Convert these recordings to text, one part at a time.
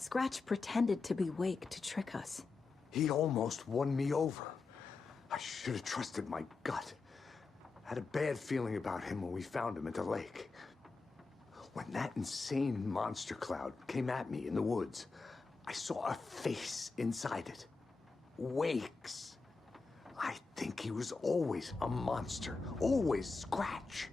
Scratch pretended to be awake to trick us. He almost won me over. I should have trusted my gut. Had a bad feeling about him when we found him at the lake. When that insane monster cloud came at me in the woods, I saw a face inside it. Wakes. I think he was always a monster. Always Scratch.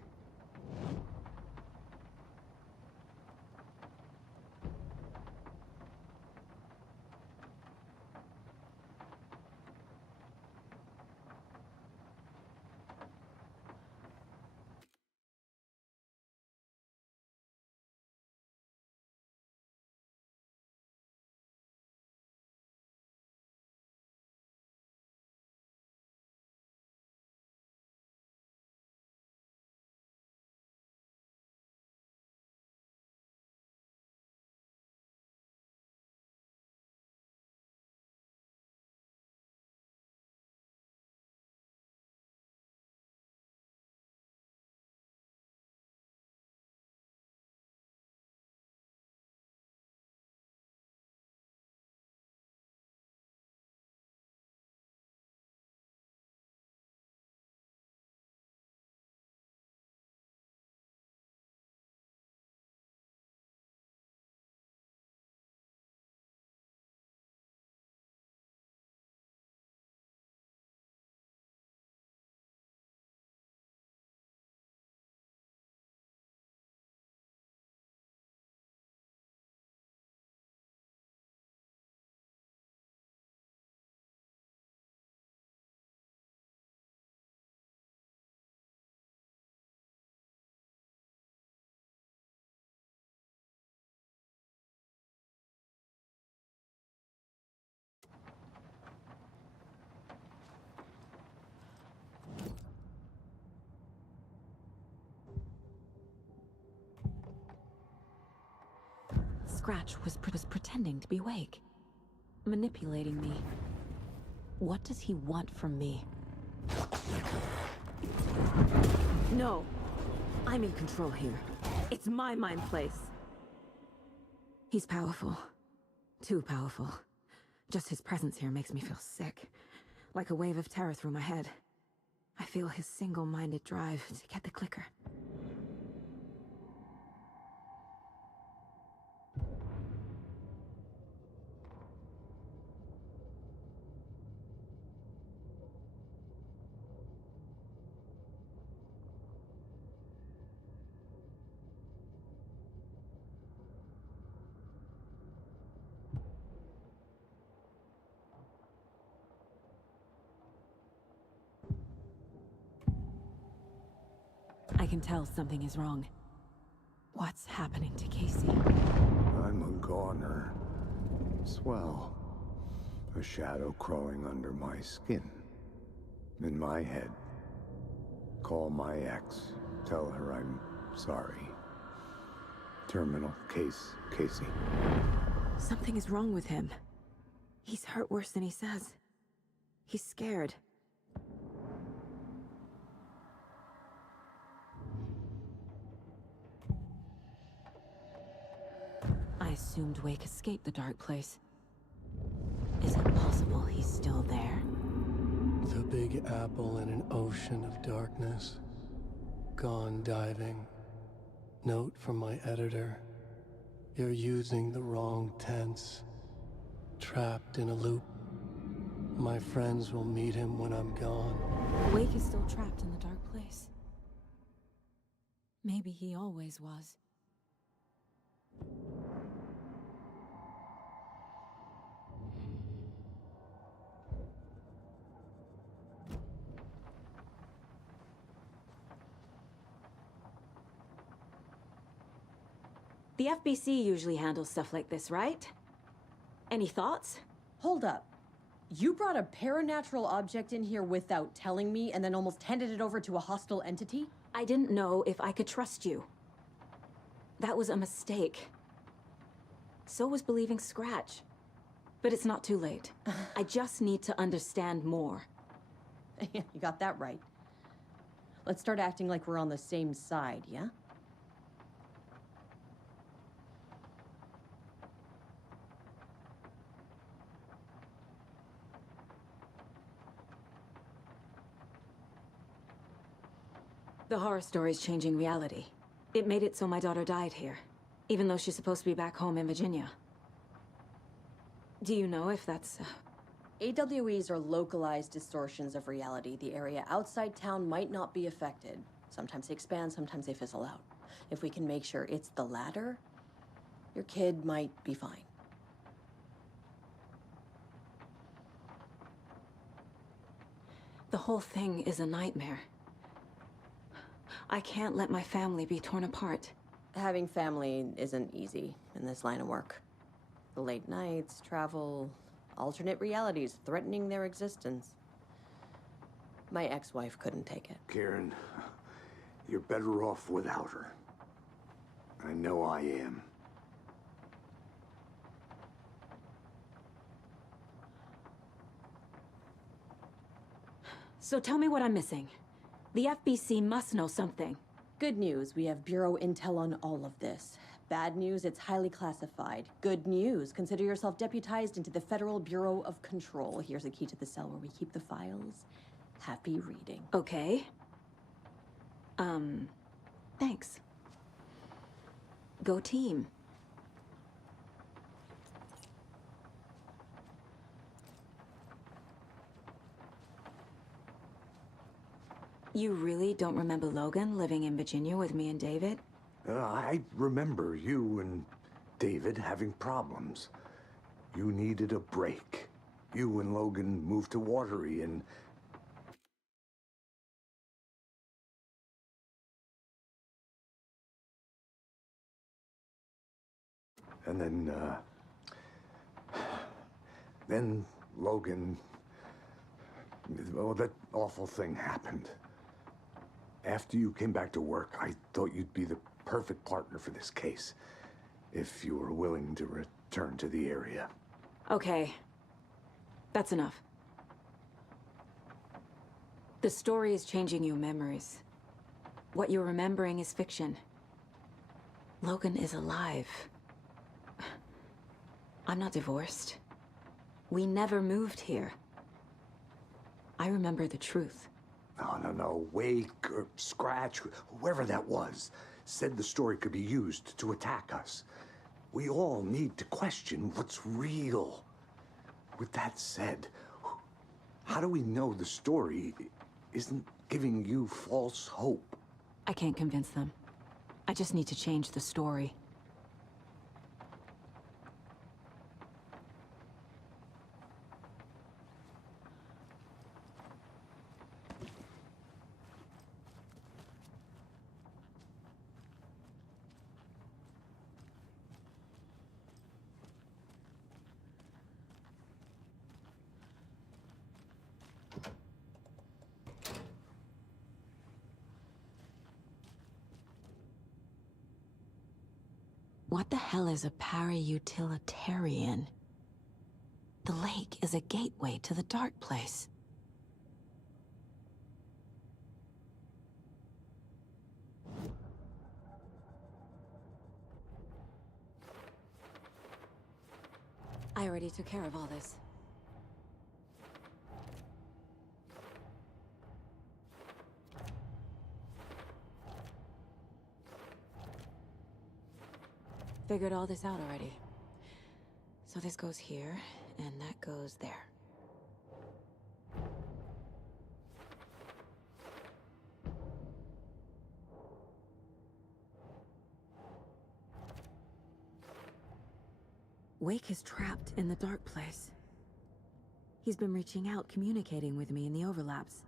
Scratch was pretending to be awake. Manipulating me. What does he want from me? No! I'm in control here. It's my mind place. He's powerful. Too powerful. Just his presence here makes me feel sick. Like a wave of terror through my head. I feel his single-minded drive to get the clicker. I can tell something is wrong. What's happening to Casey? I'm a goner. Swell. A shadow crawling under my skin. In my head. Call my ex. Tell her I'm sorry. Terminal case, Casey. Something is wrong with him. He's hurt worse than he says. He's scared. I assumed Wake escaped the dark place. Is it possible he's still there? The Big Apple in an ocean of darkness. Gone diving. Note from my editor. You're using the wrong tense. Trapped in a loop. My friends will meet him when I'm gone. Wake is still trapped in the dark place. Maybe he always was. The FBC usually handles stuff like this, right? Any thoughts? Hold up. You brought a paranatural object in here without telling me and then almost handed it over to a hostile entity? I didn't know if I could trust you. That was a mistake. So was believing Scratch. But it's not too late. I just need to understand more. You got that right. Let's start acting like we're on the same side, yeah? The horror story's changing reality. It made it so my daughter died here, even though she's supposed to be back home in Virginia. Do you know if that's... AWEs are localized distortions of reality. The area outside town might not be affected. Sometimes they expand, sometimes they fizzle out. If we can make sure it's the latter, your kid might be fine. The whole thing is a nightmare. I can't let my family be torn apart. Having family isn't easy in this line of work. The late nights, travel, alternate realities threatening their existence. My ex-wife couldn't take it. Karen, you're better off without her. I know I am. So tell me what I'm missing. The FBC must know something. Good news, we have Bureau intel on all of this. Bad news, it's highly classified. Good news, consider yourself deputized into the Federal Bureau of Control. Here's a key to the cell where we keep the files. Happy reading. Okay. Thanks. Go team. You really don't remember Logan living in Virginia with me and David? I remember you and David having problems. You needed a break. You and Logan moved to Watery and... And then Logan... Oh, that awful thing happened. After you came back to work, I thought you'd be the perfect partner for this case, if you were willing to return to the area. Okay. That's enough. The story is changing your memories. What you're remembering is fiction. Logan is alive. I'm not divorced. We never moved here. I remember the truth. No. Wake or Scratch, whoever that was, said the story could be used to attack us. We all need to question what's real. With that said, how do we know the story isn't giving you false hope? I can't convince them. I just need to change the story. What the hell is a para-utilitarian? The lake is a gateway to the dark place. I already took care of all this. Figured all this out already. So this goes here, and that goes there. Wake is trapped in the dark place. He's been reaching out, communicating with me in the overlaps.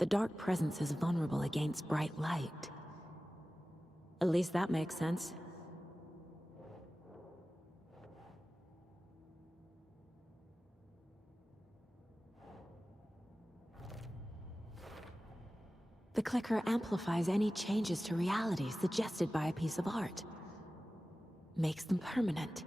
The dark presence is vulnerable against bright light. At least that makes sense. The clicker amplifies any changes to reality suggested by a piece of art. Makes them permanent.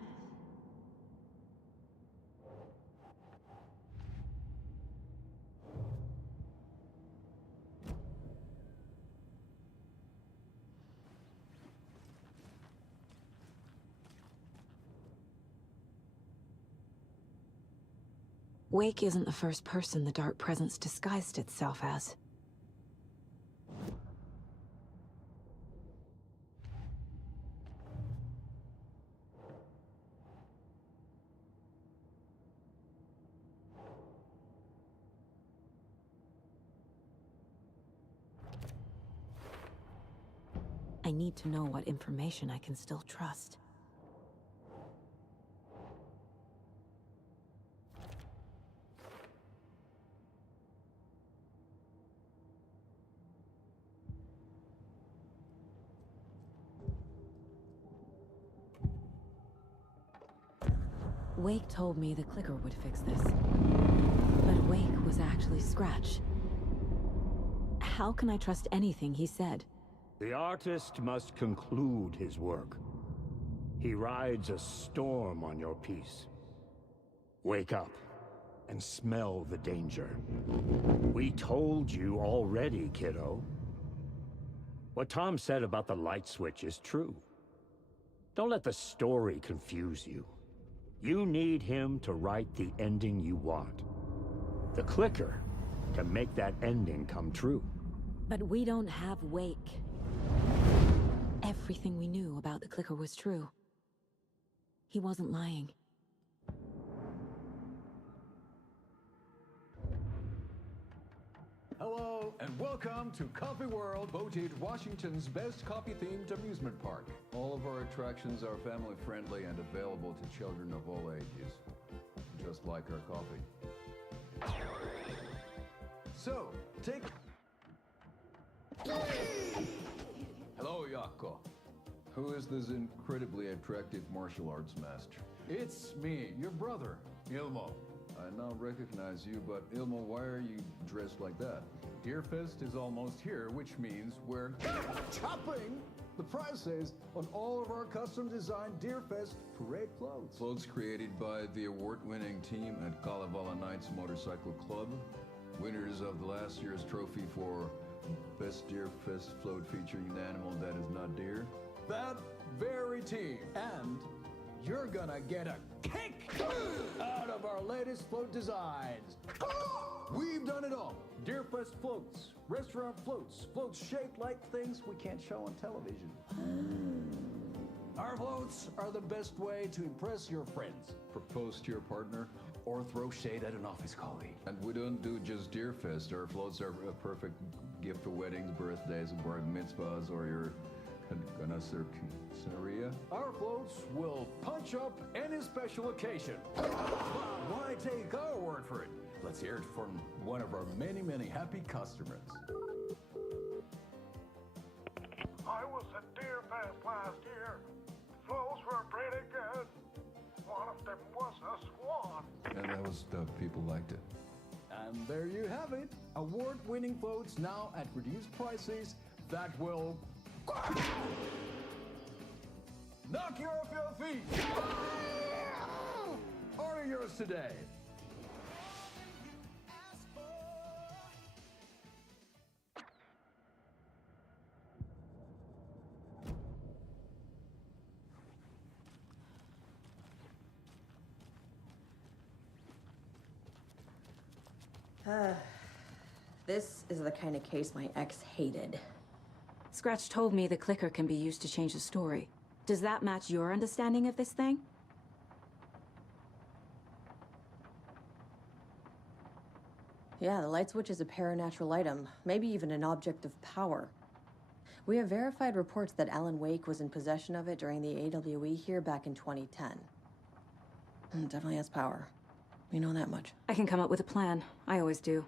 Wake isn't the first person the dark presence disguised itself as. I need to know what information I can still trust. Wake told me the clicker would fix this. But Wake was actually Scratch. How can I trust anything he said? The artist must conclude his work. He rides a storm on your piece. Wake up and smell the danger. We told you already, kiddo. What Tom said about the light switch is true. Don't let the story confuse you. You need him to write the ending you want. The clicker can make that ending come true. But we don't have Wake. Everything we knew about the clicker was true. He wasn't lying. Hello, and welcome to Coffee World, voted Washington's best coffee-themed amusement park. All of our attractions are family-friendly and available to children of all ages, just like our coffee. So, take... Hello, Yako. Who is this incredibly attractive martial arts master? It's me, your brother, Ilmo. I now recognize you, but Ilmo, why are you dressed like that? Deerfest is almost here, which means we're chopping the prices on all of our custom-designed Deerfest parade clothes. Clothes created by the award-winning team at Kalevala Knights Motorcycle Club, winners of the last year's trophy for Best Deerfest float featuring an animal that is not deer. That very team. And you're gonna get a kick out of our latest float designs. We've done it all. Deerfest floats, restaurant floats, floats shaped like things we can't show on television. Our floats are the best way to impress your friends, propose to your partner, or throw shade at an office colleague. And we don't do just Deerfest. Our floats are a perfect gift for weddings, birthdays, bar mitzvahs, or your Scenaria. Our floats will punch up any special occasion. Why take our word for it? Let's hear it from one of our many, many happy customers. I was at Deerfest last year. Floats were pretty good. One of them was a swan. And that was the people liked it. And there you have it. Award-winning floats now at reduced prices that will knock you off your feet. Order yours today. This is the kind of case my ex hated. Scratch told me the clicker can be used to change the story. Does that match your understanding of this thing? Yeah, the light switch is a paranatural item, maybe even an object of power. We have verified reports that Alan Wake was in possession of it during the AWE here back in 2010. Definitely has power. We know that much. I can come up with a plan. I always do.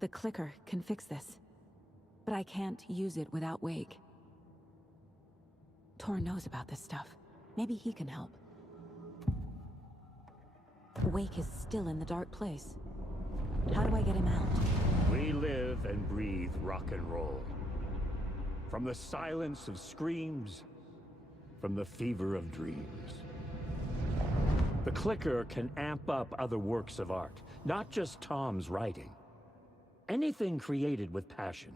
The clicker can fix this. But I can't use it without Wake. Tor knows about this stuff. Maybe he can help. Wake is still in the dark place. How do I get him out? We live and breathe rock and roll. From the silence of screams, from the fever of dreams. The clicker can amp up other works of art, not just Tom's writing. Anything created with passion.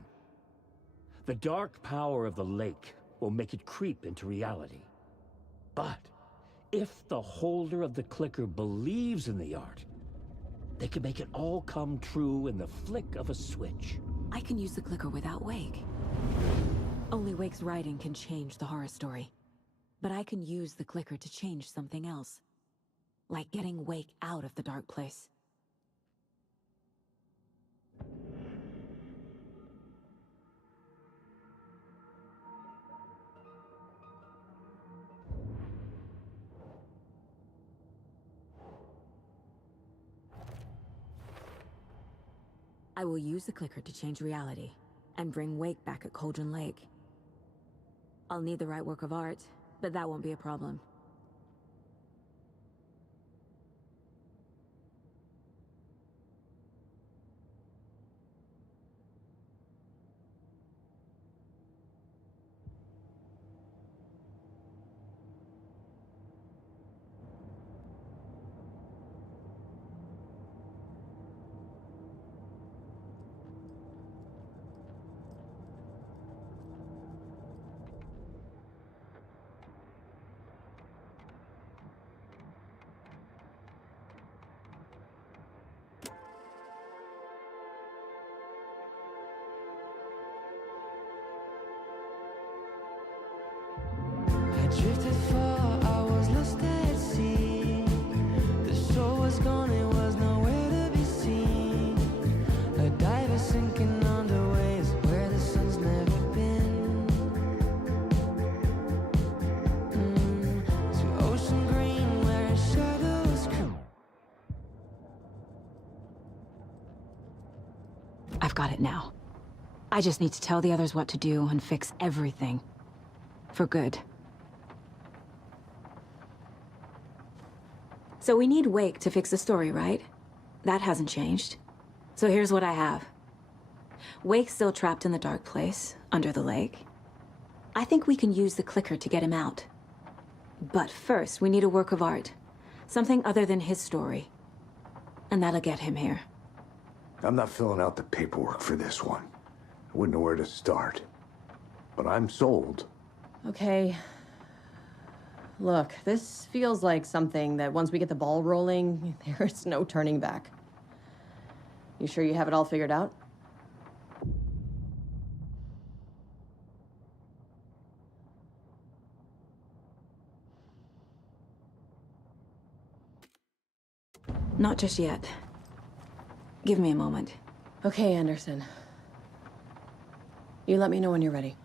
The dark power of the lake will make it creep into reality. But if the holder of the clicker believes in the art, they can make it all come true in the flick of a switch. I can use the clicker without Wake. Only Wake's writing can change the horror story. But I can use the clicker to change something else. Like getting Wake out of the dark place. I will use the clicker to change reality, and bring Wake back at Cauldron Lake. I'll need the right work of art, but that won't be a problem. I drifted far, I was lost at sea. The shore was gone, it was nowhere to be seen. A diver sinking under waves where the sun's never been. To ocean green where shadows creep. I've got it now. I just need to tell the others what to do and fix everything. For good. So we need Wake to fix the story, right? That hasn't changed. So here's what I have. Wake's still trapped in the dark place, under the lake. I think we can use the clicker to get him out. But first, we need a work of art. Something other than his story. And that'll get him here. I'm not filling out the paperwork for this one. I wouldn't know where to start. But I'm sold. Okay. Look, this feels like something that once we get the ball rolling, there's no turning back. You sure you have it all figured out? Not just yet. Give me a moment. Okay, Anderson. You let me know when you're ready.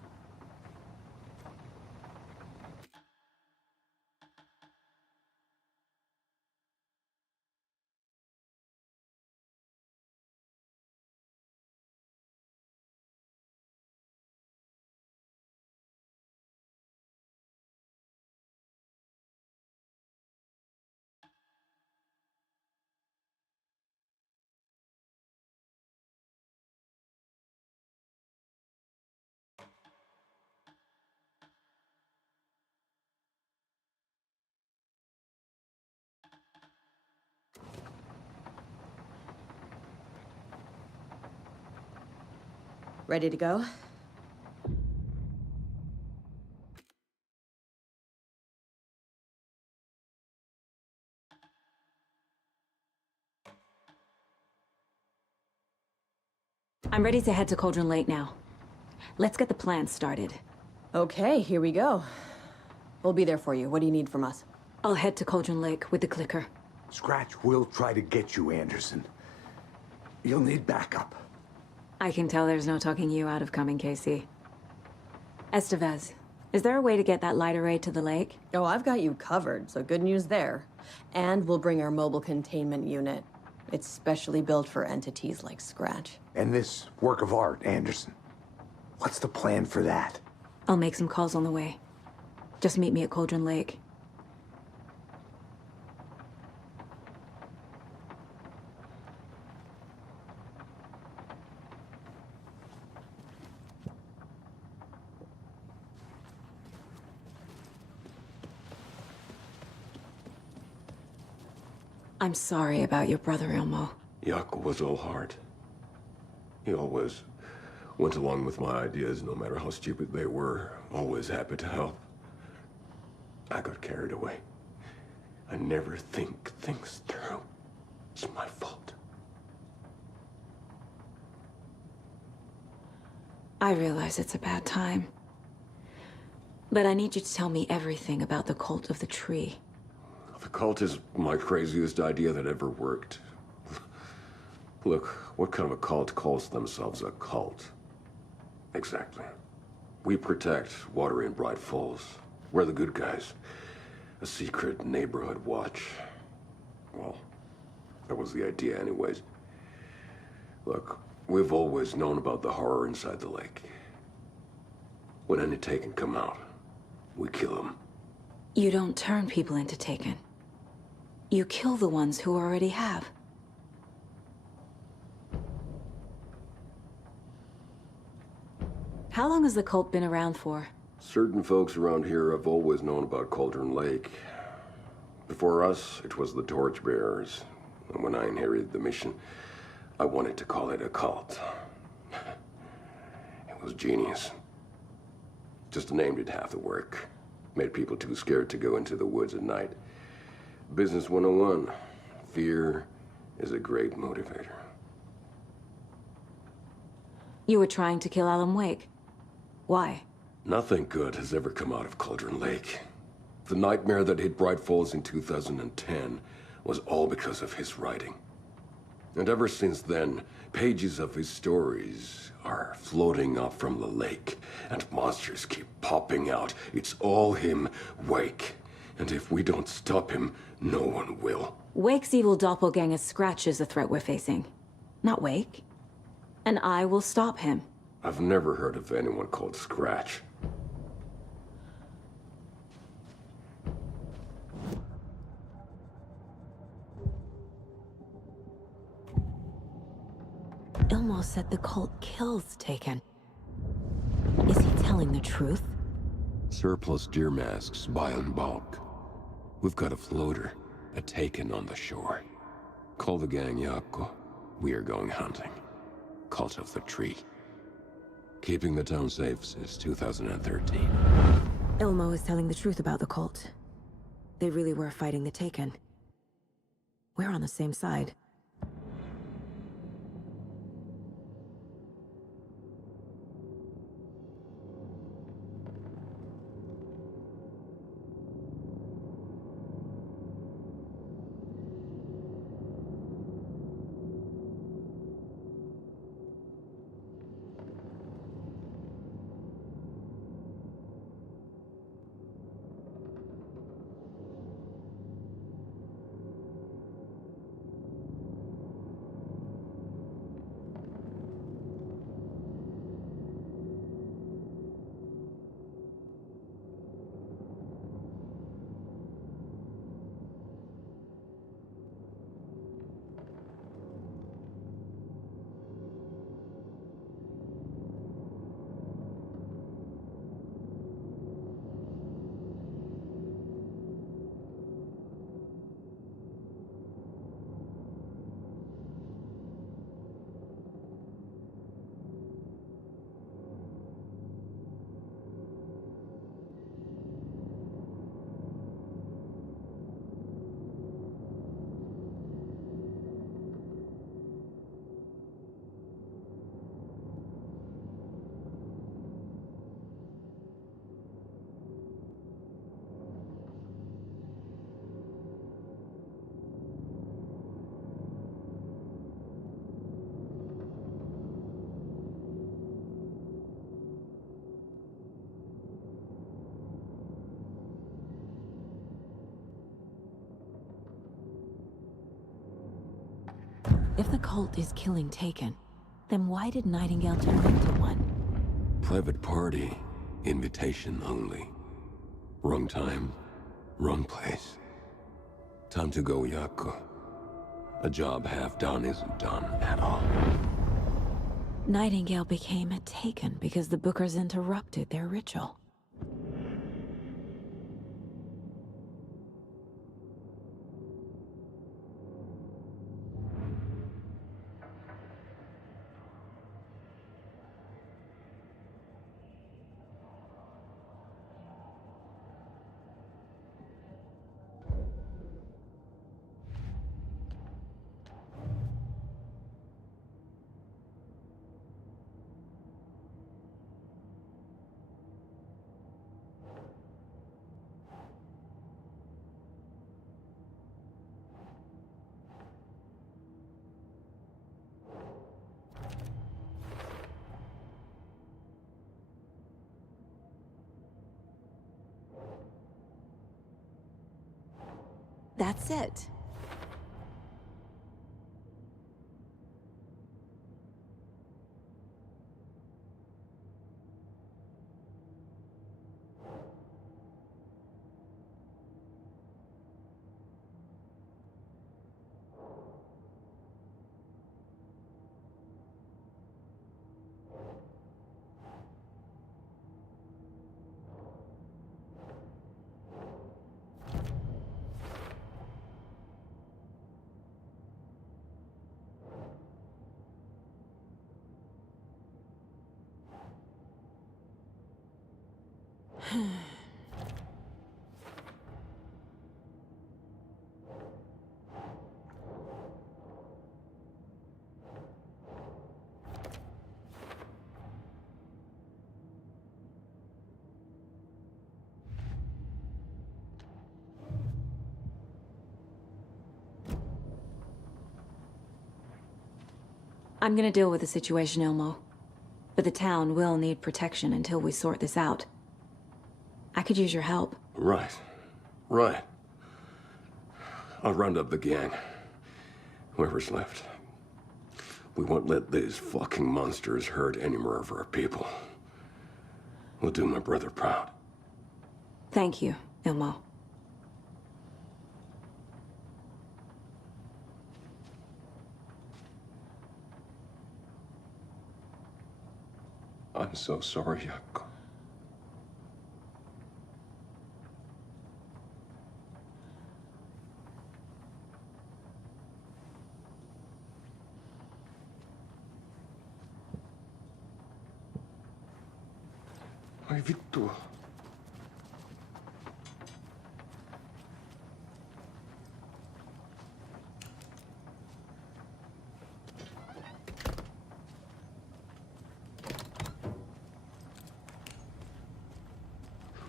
Ready to go? I'm ready to head to Cauldron Lake now. Let's get the plan started. Okay, here we go. We'll be there for you. What do you need from us? I'll head to Cauldron Lake with the clicker. Scratch will try to get you, Anderson. You'll need backup. I can tell there's no talking you out of coming, Casey. Estevez, is there a way to get that light array to the lake? Oh, I've got you covered, so good news there. And we'll bring our mobile containment unit. It's specially built for entities like Scratch. And this work of art, Anderson. What's the plan for that? I'll make some calls on the way. Just meet me at Cauldron Lake. I'm sorry about your brother, Ilmo. Jaakko was all heart. He always went along with my ideas, no matter how stupid they were. Always happy to help. I got carried away. I never think things through. It's my fault. I realize it's a bad time. But I need you to tell me everything about the Cult of the Tree. The cult is my craziest idea that ever worked. Look, what kind of a cult calls themselves a cult? Exactly. We protect water in Bright Falls. We're the good guys. A secret neighborhood watch. Well, that was the idea anyways. Look, we've always known about the horror inside the lake. When any Taken come out, we kill them. You don't turn people into Taken. You kill the ones who already have. How long has the cult been around for? Certain folks around here have always known about Cauldron Lake. Before us, it was the Torchbearers. And when I inherited the mission, I wanted to call it a cult. It was genius. Just named it half the work. Made people too scared to go into the woods at night. Business 101. Fear is a great motivator. You were trying to kill Alan Wake. Why? Nothing good has ever come out of Cauldron Lake. The nightmare that hit Bright Falls in 2010 was all because of his writing. And ever since then, pages of his stories are floating up from the lake, and monsters keep popping out. It's all him, Wake. And if we don't stop him, no one will. Wake's evil doppelganger Scratch is the threat we're facing, not Wake. And I will stop him. I've never heard of anyone called Scratch. Ilmo said the cult kills Taken. Is he telling the truth? Surplus deer masks buy in bulk. We've got a floater, a Taken on the shore. Call the gang, Jaakko. We are going hunting. Cult of the Tree. Keeping the town safe since 2013. Ilmo is telling the truth about the cult. They really were fighting the Taken. We're on the same side. the cult is killing Taken, then why did Nightingale turn into one? Private party, invitation only. Wrong time, wrong place. Time to go, Yako. A job half done isn't done at all. Nightingale became a Taken because the Bookers interrupted their ritual. That's it. I'm gonna deal with the situation, Ilmo. But the town will need protection until we sort this out. I could use your help. Right. Right. I'll round up the gang. Whoever's left. We won't let these fucking monsters hurt any more of our people. We'll do my brother proud. Thank you, Ilmo. I'm so sorry, Yako. Ai vittu.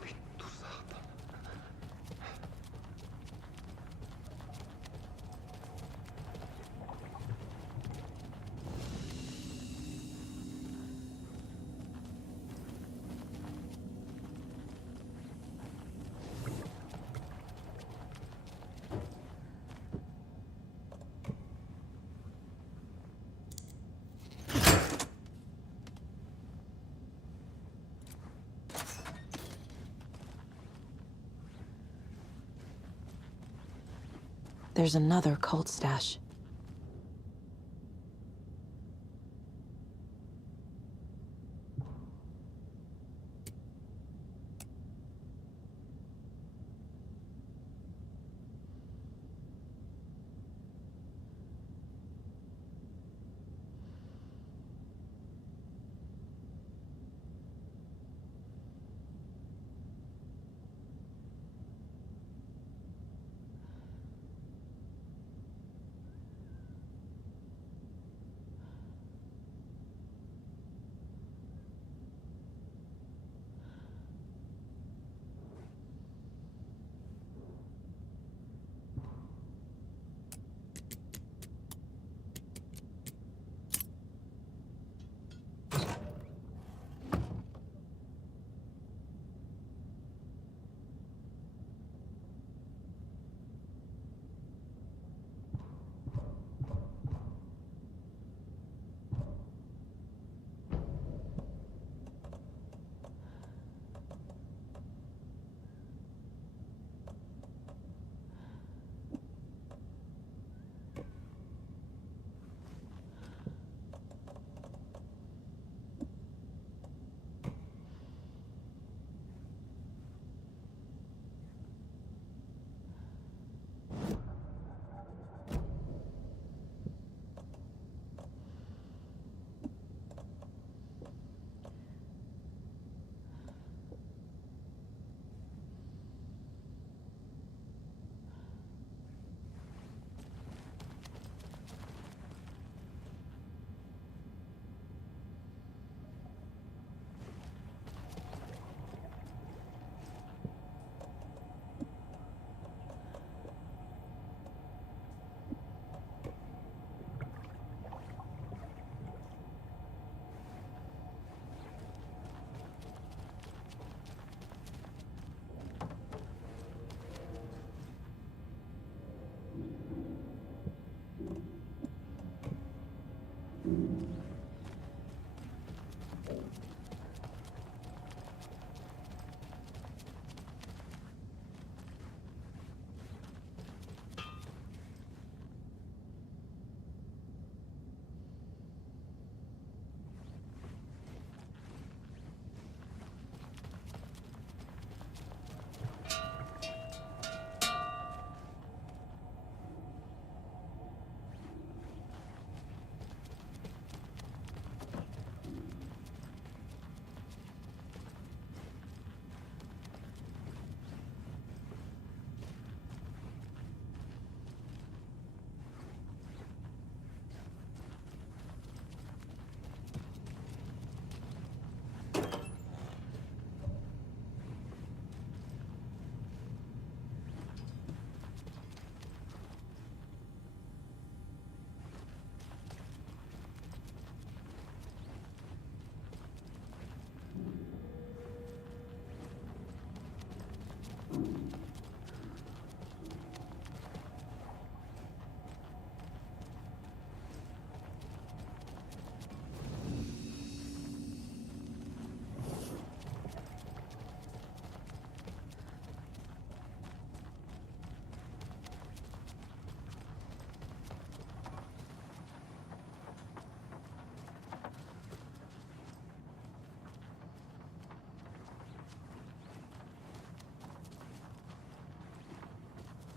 Vittu saatana. There's another cult stash.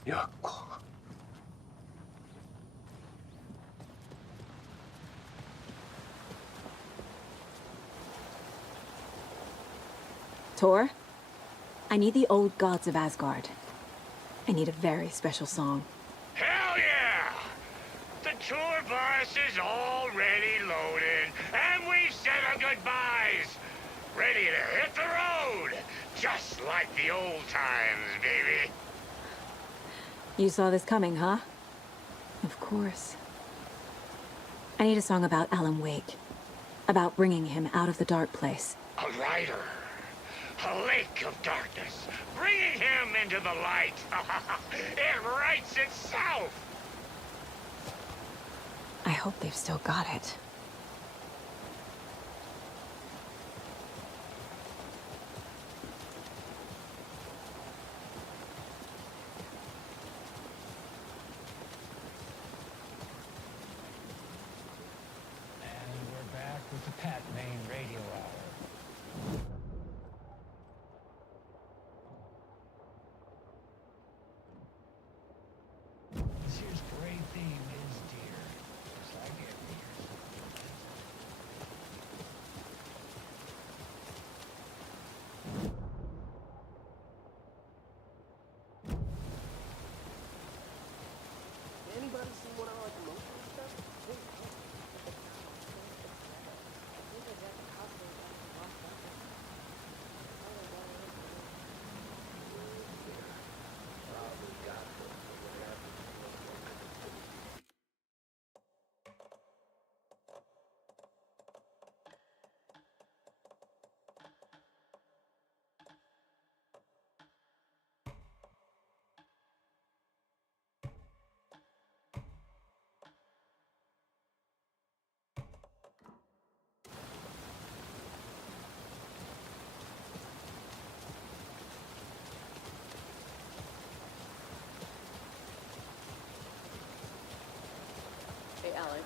Yako. Tor, I need the old gods of Asgard. I need a very special song. Hell yeah! The tour bus is already loaded, and we've said our goodbyes. Ready to hit the road, just like the old times, baby. You saw this coming, huh? Of course. I need a song about Alan Wake. About bringing him out of the dark place. A rider. A lake of darkness. Bringing him into the light. It writes itself. I hope they've still got it. And we're back with the Pat Main Radio Hour. This year's parade theme is deer, just like every year. Anybody see one of like the motion stuff? Hey, Alex.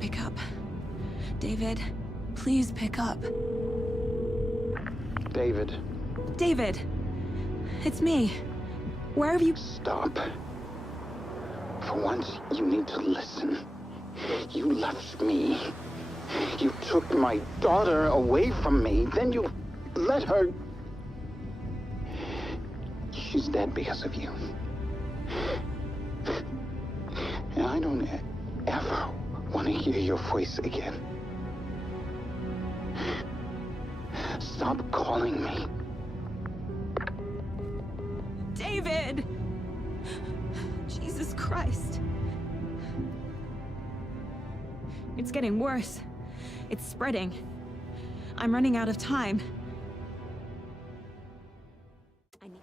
Pick up. David, please pick up. David. David! It's me. Where have you... Stop. For once, you need to listen. You left me. You took my daughter away from me. Then you let her... She's dead because of you. And I don't ever want to hear your voice again. Stop calling me. David! Jesus Christ. It's getting worse. It's spreading. I'm running out of time. I need...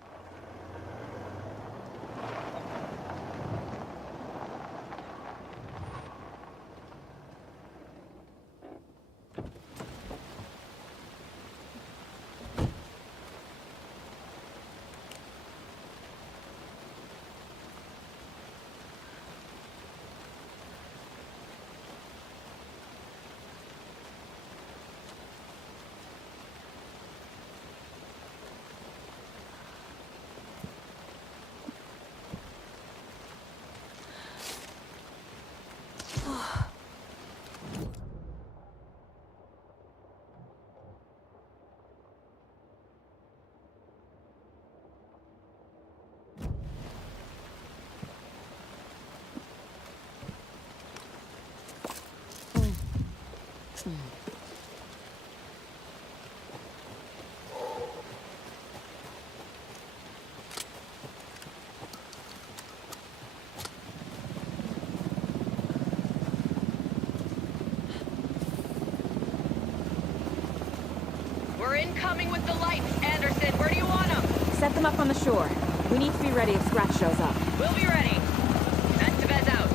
coming with the lights. Anderson, where do you want them? Set them up on the shore. We need to be ready if Scratch shows up. We'll be ready. Estevez out.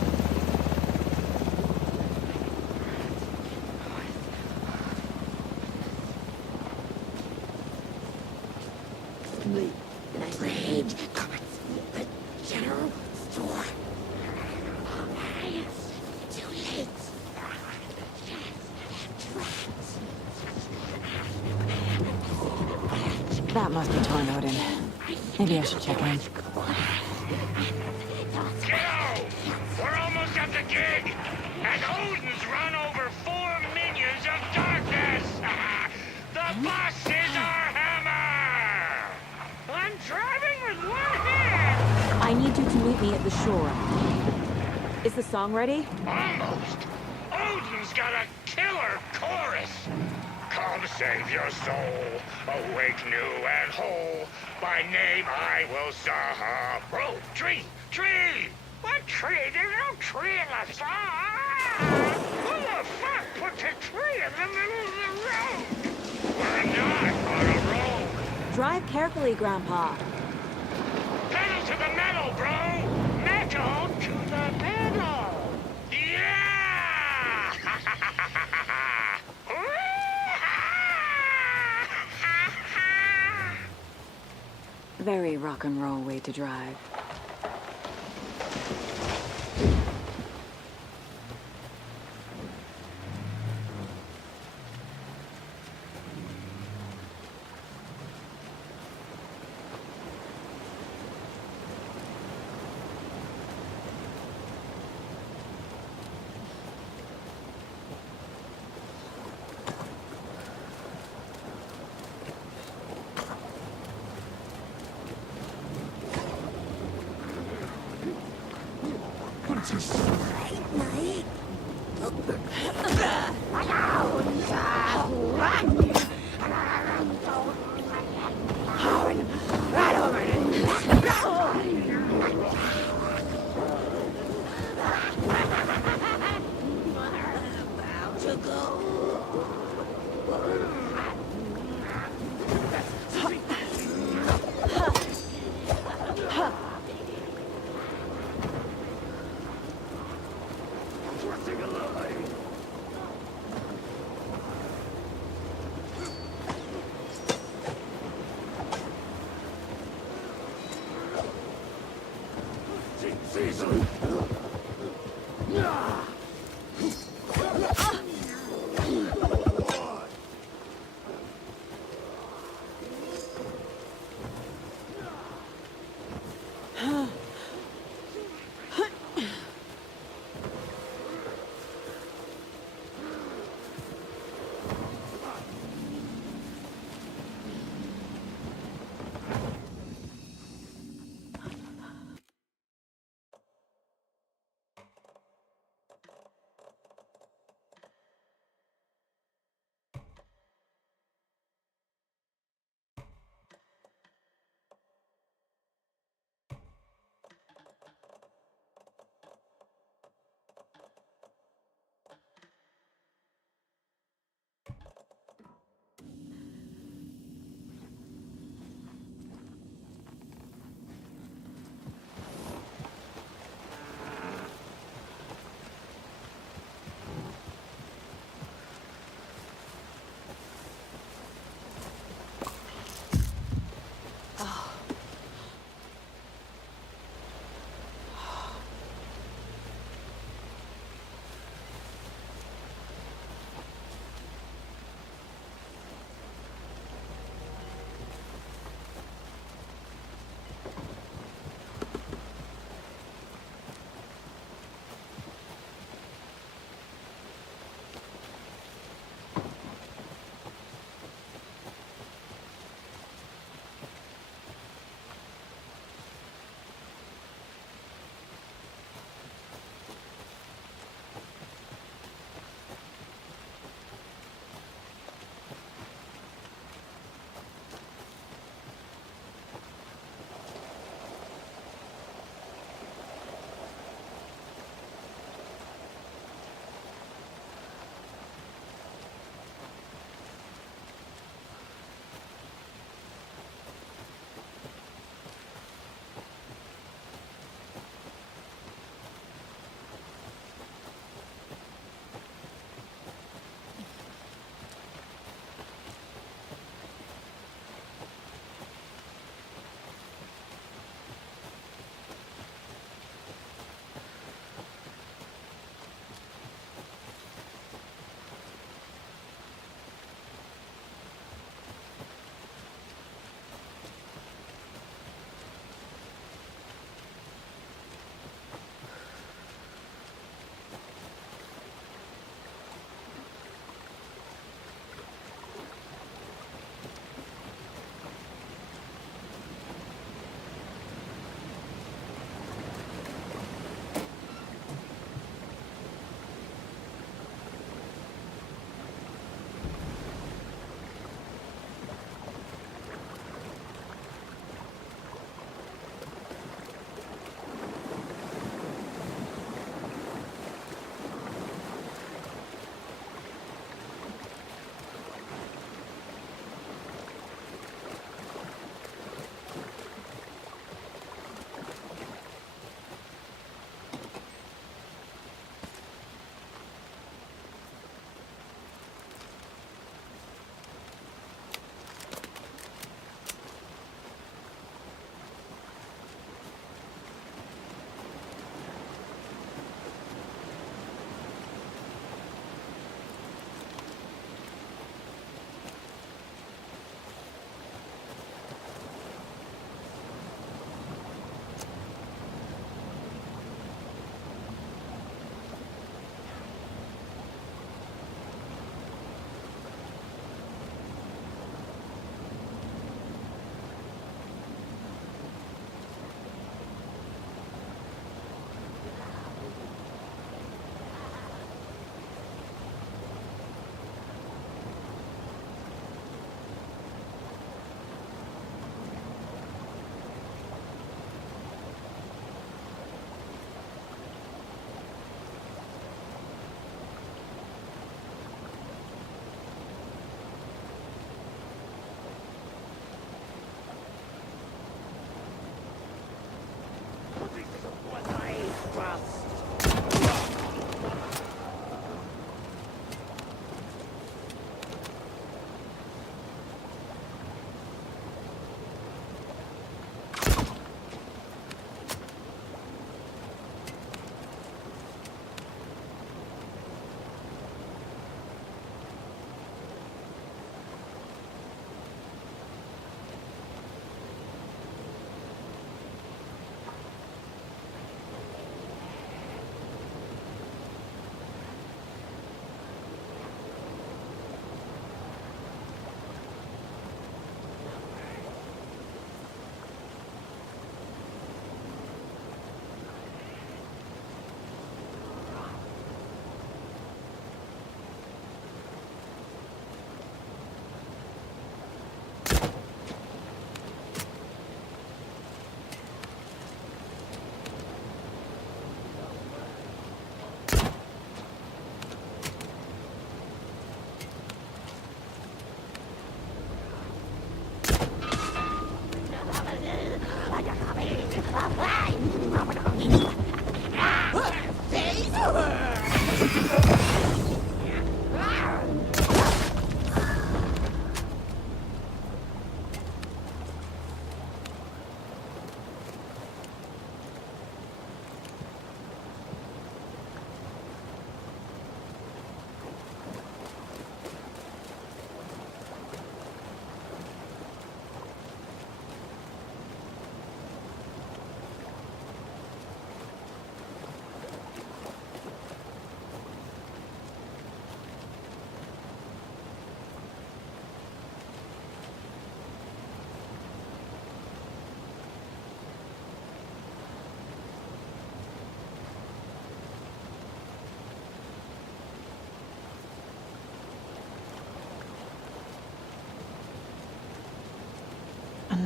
That must be torn in. Maybe I should check in. Kiddo! We're almost at the gig! And Odin's run over 4 minions of darkness! The boss is our hammer! I'm driving with one hand! I need you to meet me at the shore. Is the song ready? Almost! Odin's got a killer chorus! Come save your soul, awake new and whole. By name I will sub. Bro, tree! Tree! What tree? There's no tree in the song! Who the fuck put a tree in the middle of the road? We're not on a road! Drive carefully, Grandpa. Pedal to the metal, bro! Metal to the pedal! Yeah! Very rock and roll way to drive.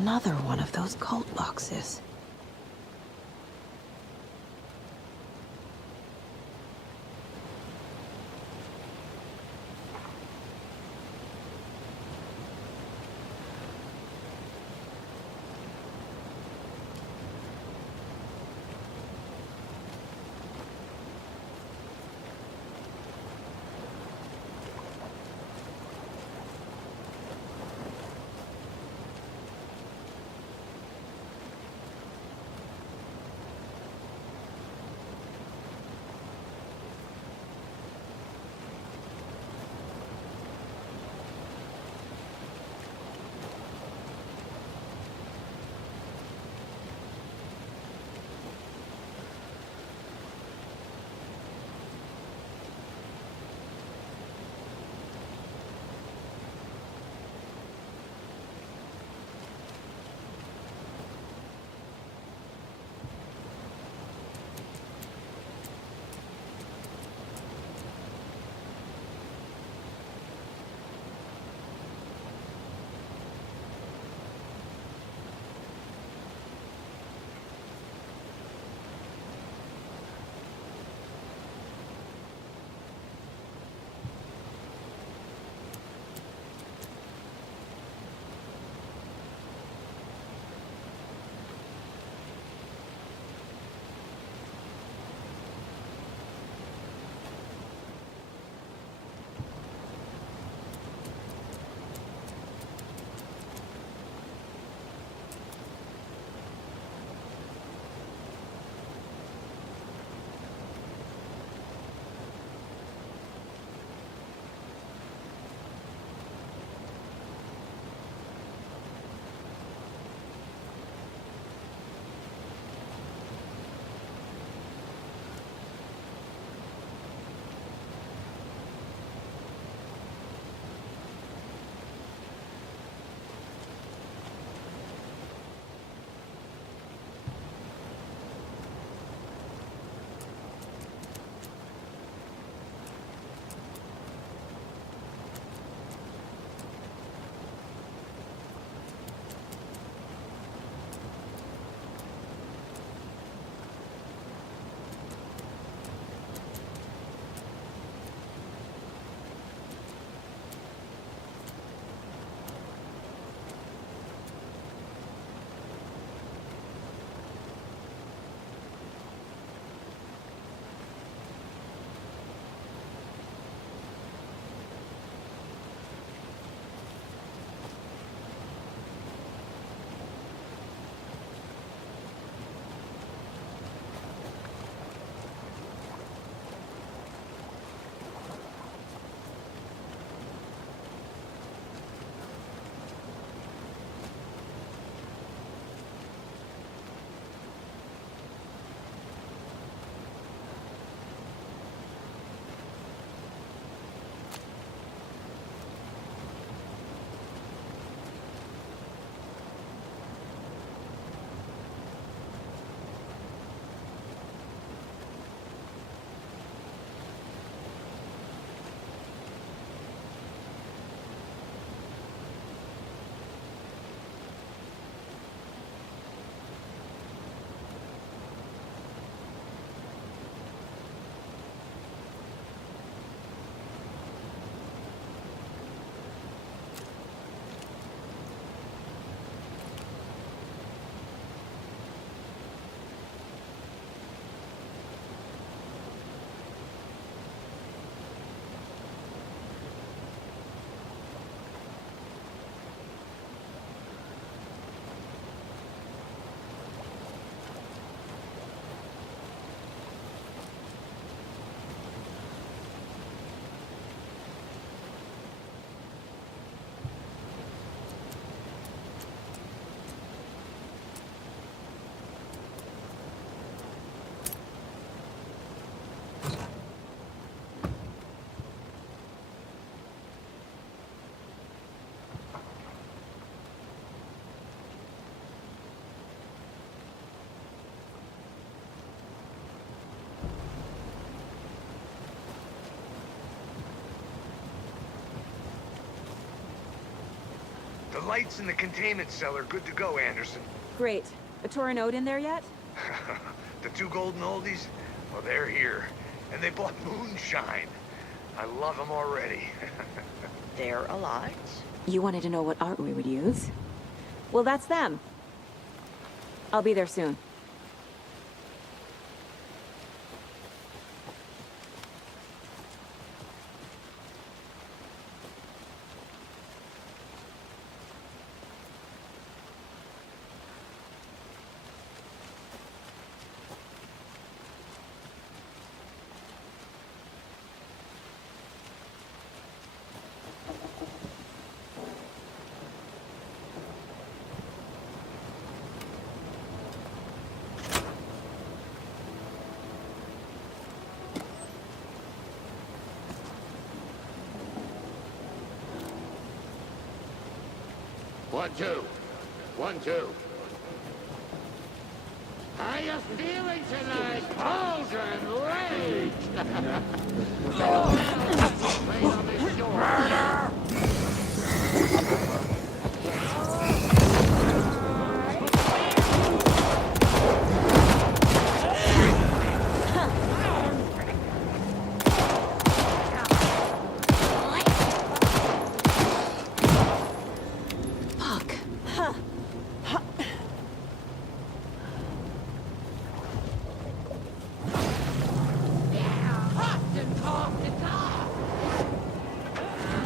Another one of those cult boxes. lights in the containment cellar good to go, Anderson. Great. A Torinode in there yet? The two golden oldies? Well, they're here. And they bought moonshine. I love them already. They're a lot. You wanted to know what art we would use? Well, that's them. I'll be there soon. One, two. 1, 2. How you feeling tonight, Cauldron Rage? Lay on this door. Murder!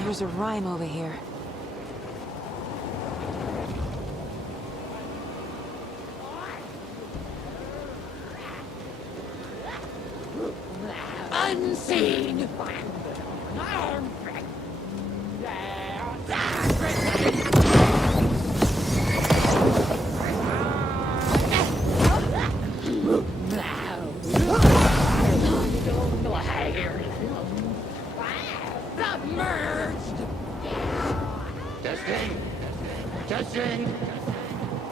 There's a rhyme over here. Unseen! Testing.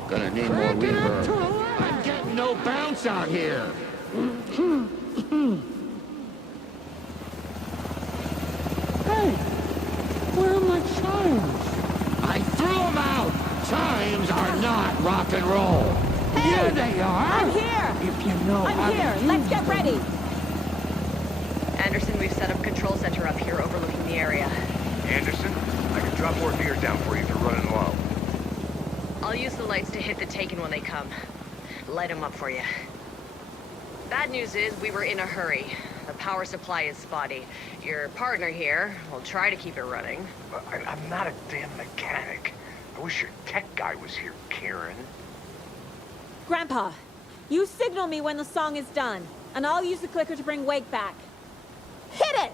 Gonna need more reverb. I'm getting no bounce out here. Hey, where are my chimes? I threw them out. Chimes are not rock and roll. Hey, Here they are. I'm here. If you know how I'm here. to Let's get ready. Anderson, we've set up control center up here overlooking the area. Anderson, I can drop more beer down for you if you're running low. I'll use the lights to hit the Taken when they come. Light them up for you. Bad news is we were in a hurry. The power supply is spotty. Your partner here will try to keep it running. I'm not a damn mechanic. I wish your tech guy was here, Karen. Grandpa, you signal me when the song is done, and I'll use the clicker to bring Wake back. Hit it!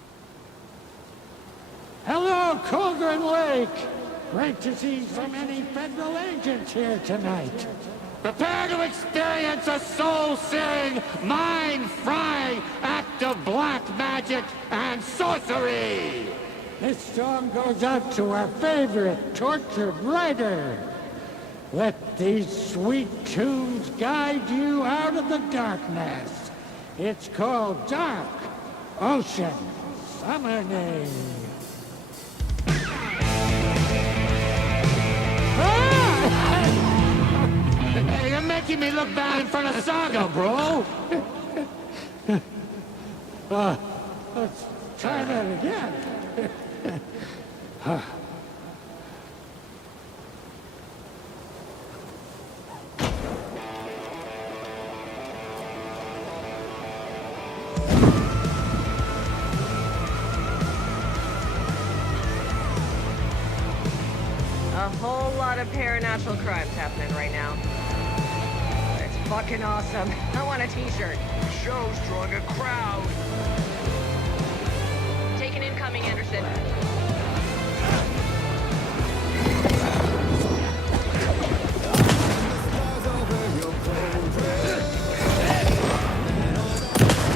Hello, Cauldron Lake! Great to see so many federal agents here tonight. Prepare to experience a soul-searing, mind-frying act of black magic and sorcery! This song goes out to our favorite tortured writer. Let these sweet tunes guide you out of the darkness. It's called Dark Ocean Summoning. Hey, you're making me look bad in front of Saga, bro! Let's try that again. A whole lot of paranatural crimes happening right now. It's fucking awesome. I want a t-shirt. The show's drawing a crowd. Taken incoming, Anderson.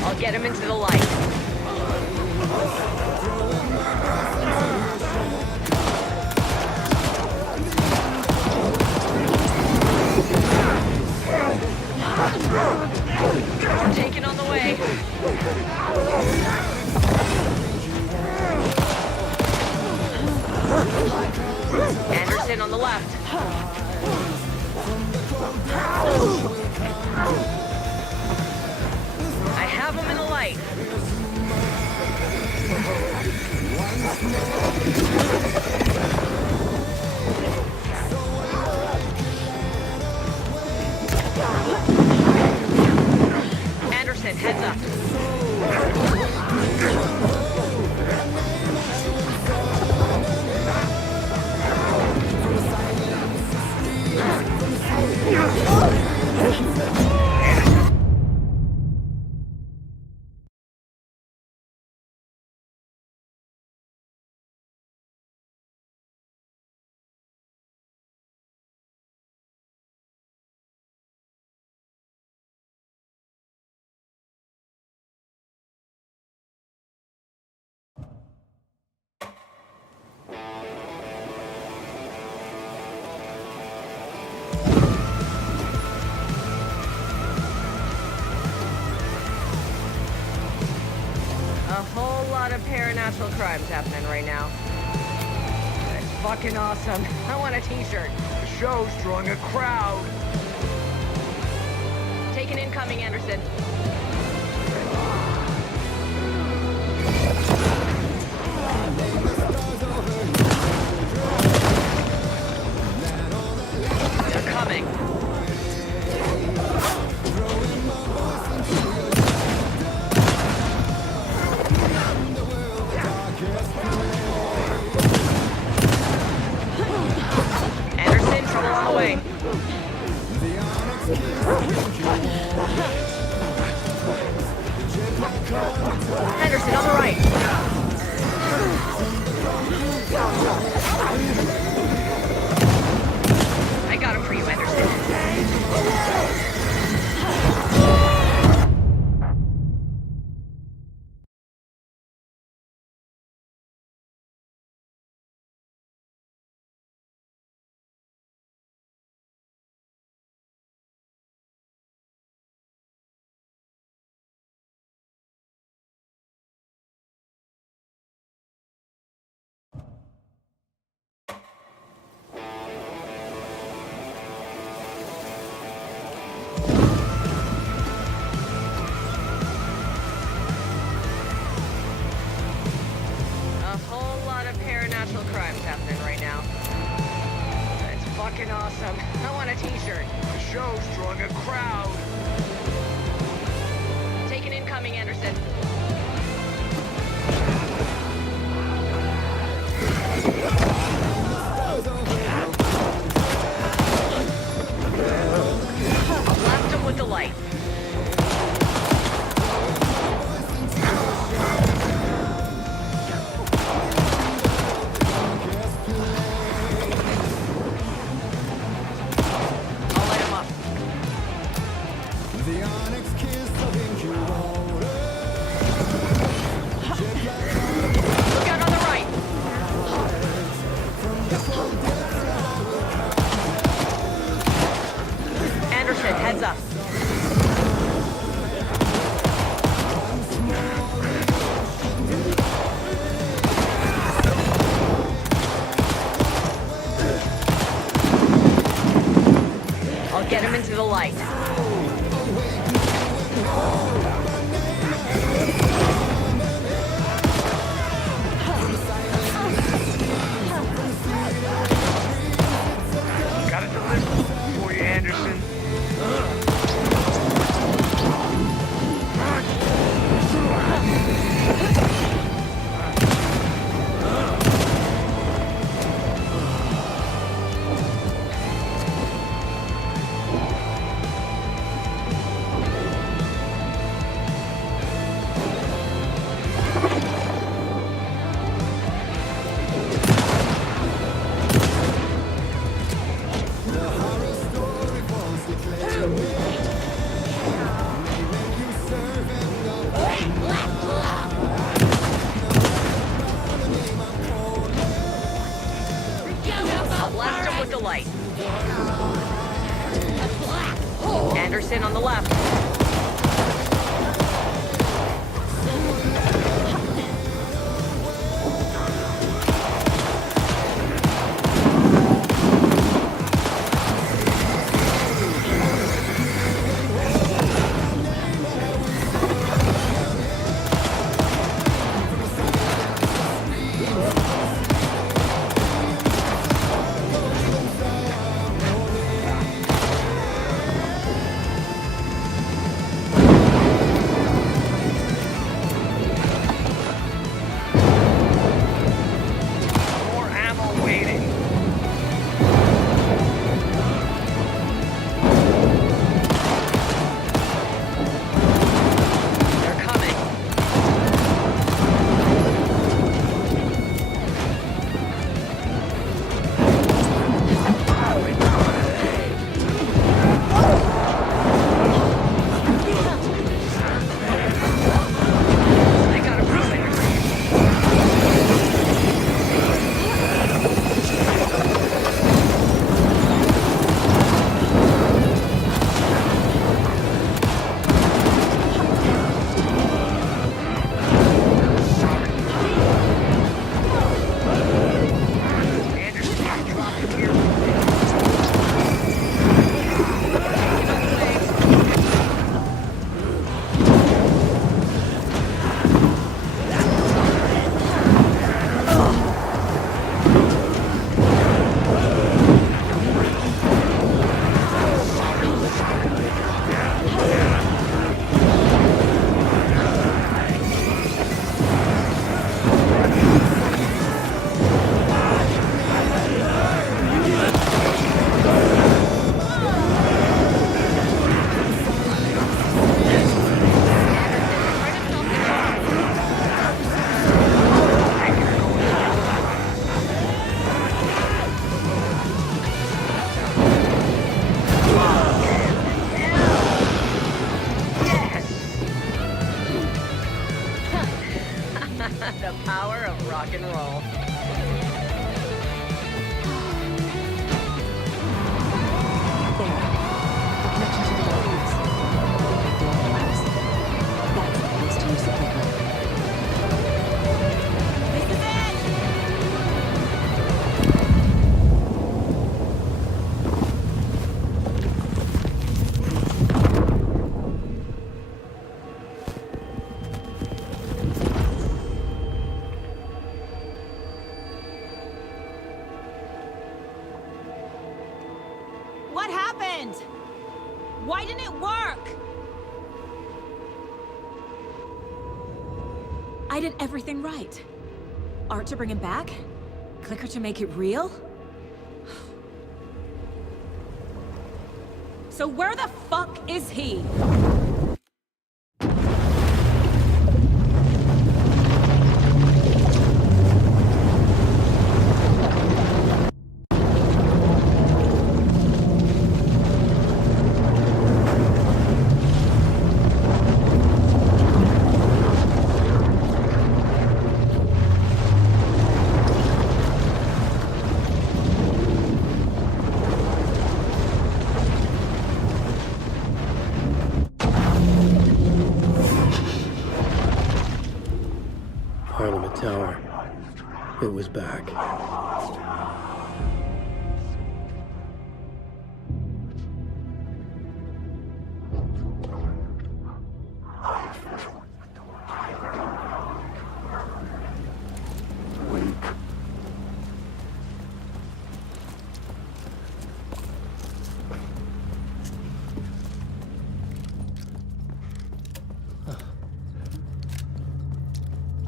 I'll get him into the light. Taken on the way. Anderson on the left. Anderson, heads up. A whole lot of paranatural crimes happening right now. It's fucking awesome. I want a t-shirt. The show's drawing a crowd. Take an incoming, Anderson. They're coming. Anderson, trouble on the way. Henderson, on the right. I got him for you, Henderson. A whole lot of paranatural crimes happening right now. It's fucking awesome. I want a t-shirt. The show's drawing a crowd. Take an incoming, Anderson. Blast him with the light. I'll light him up. Look out on the right. Anderson, heads up. I'll get him into the light. Got it delivered for you, Anderson. I'll blast him with the light. Anderson on the left. The power of rock and roll. There. A connection to the darkness. Glass. That's the place to use the paper. This is it! What happened? Why didn't it work? I did everything right. Art to bring him back? Clicker to make it real? So where the fuck is he? Parliament Tower. It was back.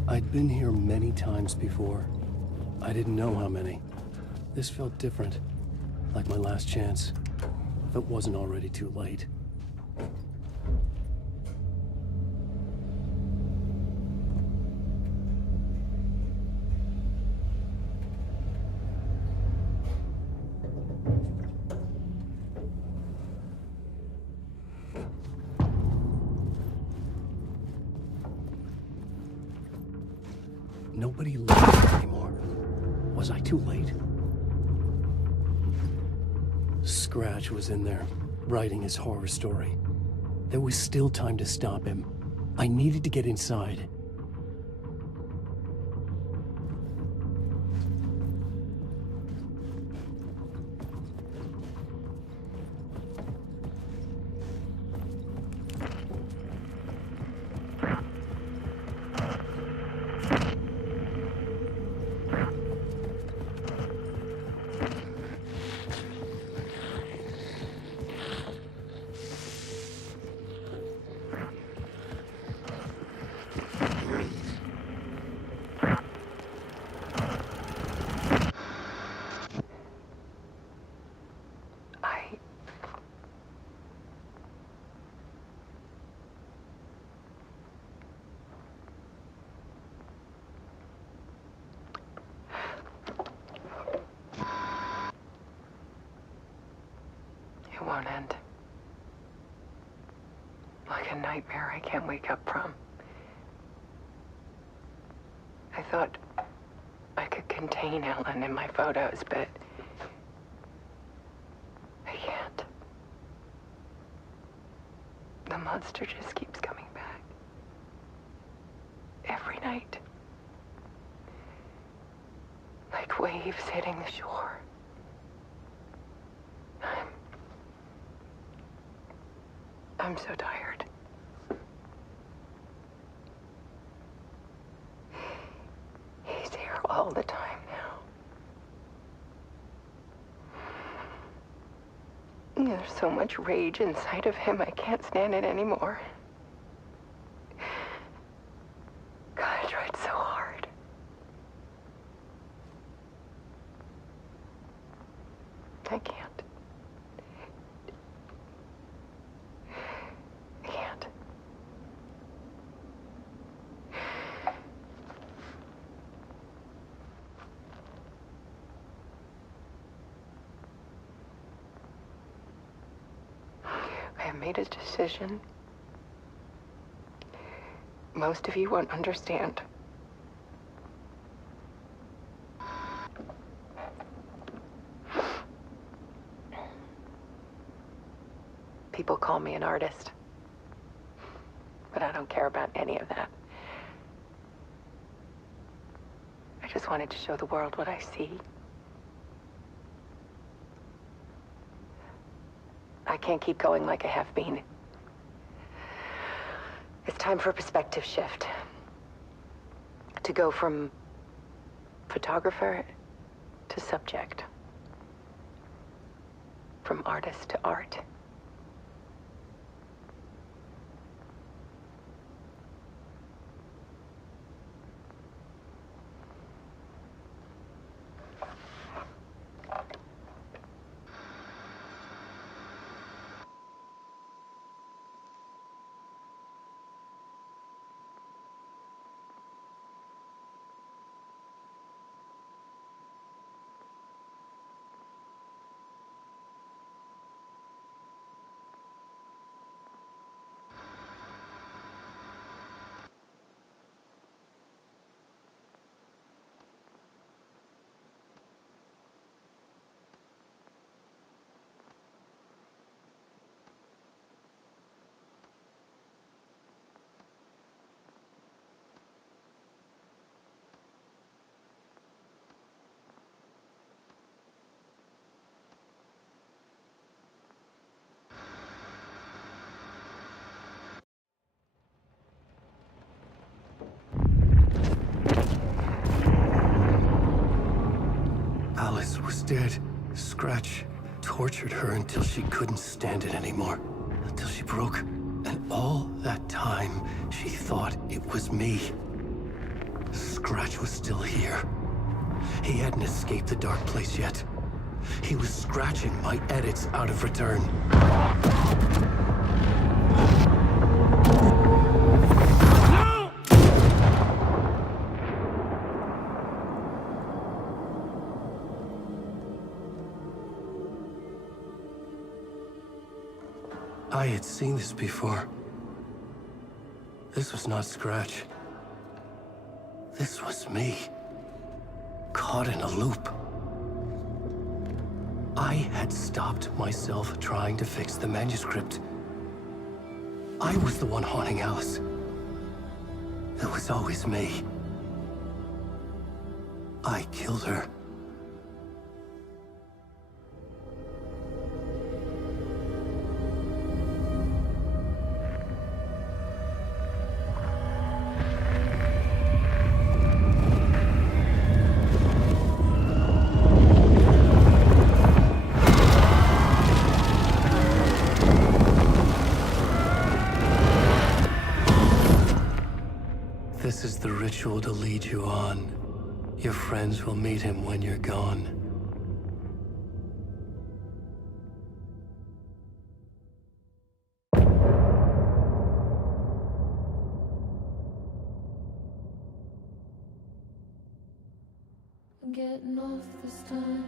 I'd been here many times before. I didn't know how many. This felt different, like my last chance, if it wasn't already too late. Nobody lived anymore. Was I too late? Scratch was in there, writing his horror story. There was still time to stop him. I needed to get inside. It won't end. Like a nightmare I can't wake up from. I thought I could contain Ellen in my photos, but I can't. The monster just keeps coming back. Every night. Like waves hitting the shore. I'm so tired. He's here all the time now. There's so much rage inside of him, I can't stand it anymore. God, I tried so hard. I can't. I have made a decision. Most of you won't understand. People call me an artist. But I don't care about any of that. I just wanted to show the world what I see. I can't keep going like a half-bean. It's time for a perspective shift. To go from photographer to subject. From artist to art. Alice was dead. Scratch tortured her until she couldn't stand it anymore. Until she broke. And all that time, she thought it was me. Scratch was still here. He hadn't escaped the dark place yet. He was scratching my edits out of return. I had seen this before. This was not Scratch. This was me. Caught in a loop. I had stopped myself trying to fix the manuscript. I was the one haunting Alice. It was always me. I killed her. This is the ritual to lead you on. Your friends will meet him when you're gone. I'm getting off this time.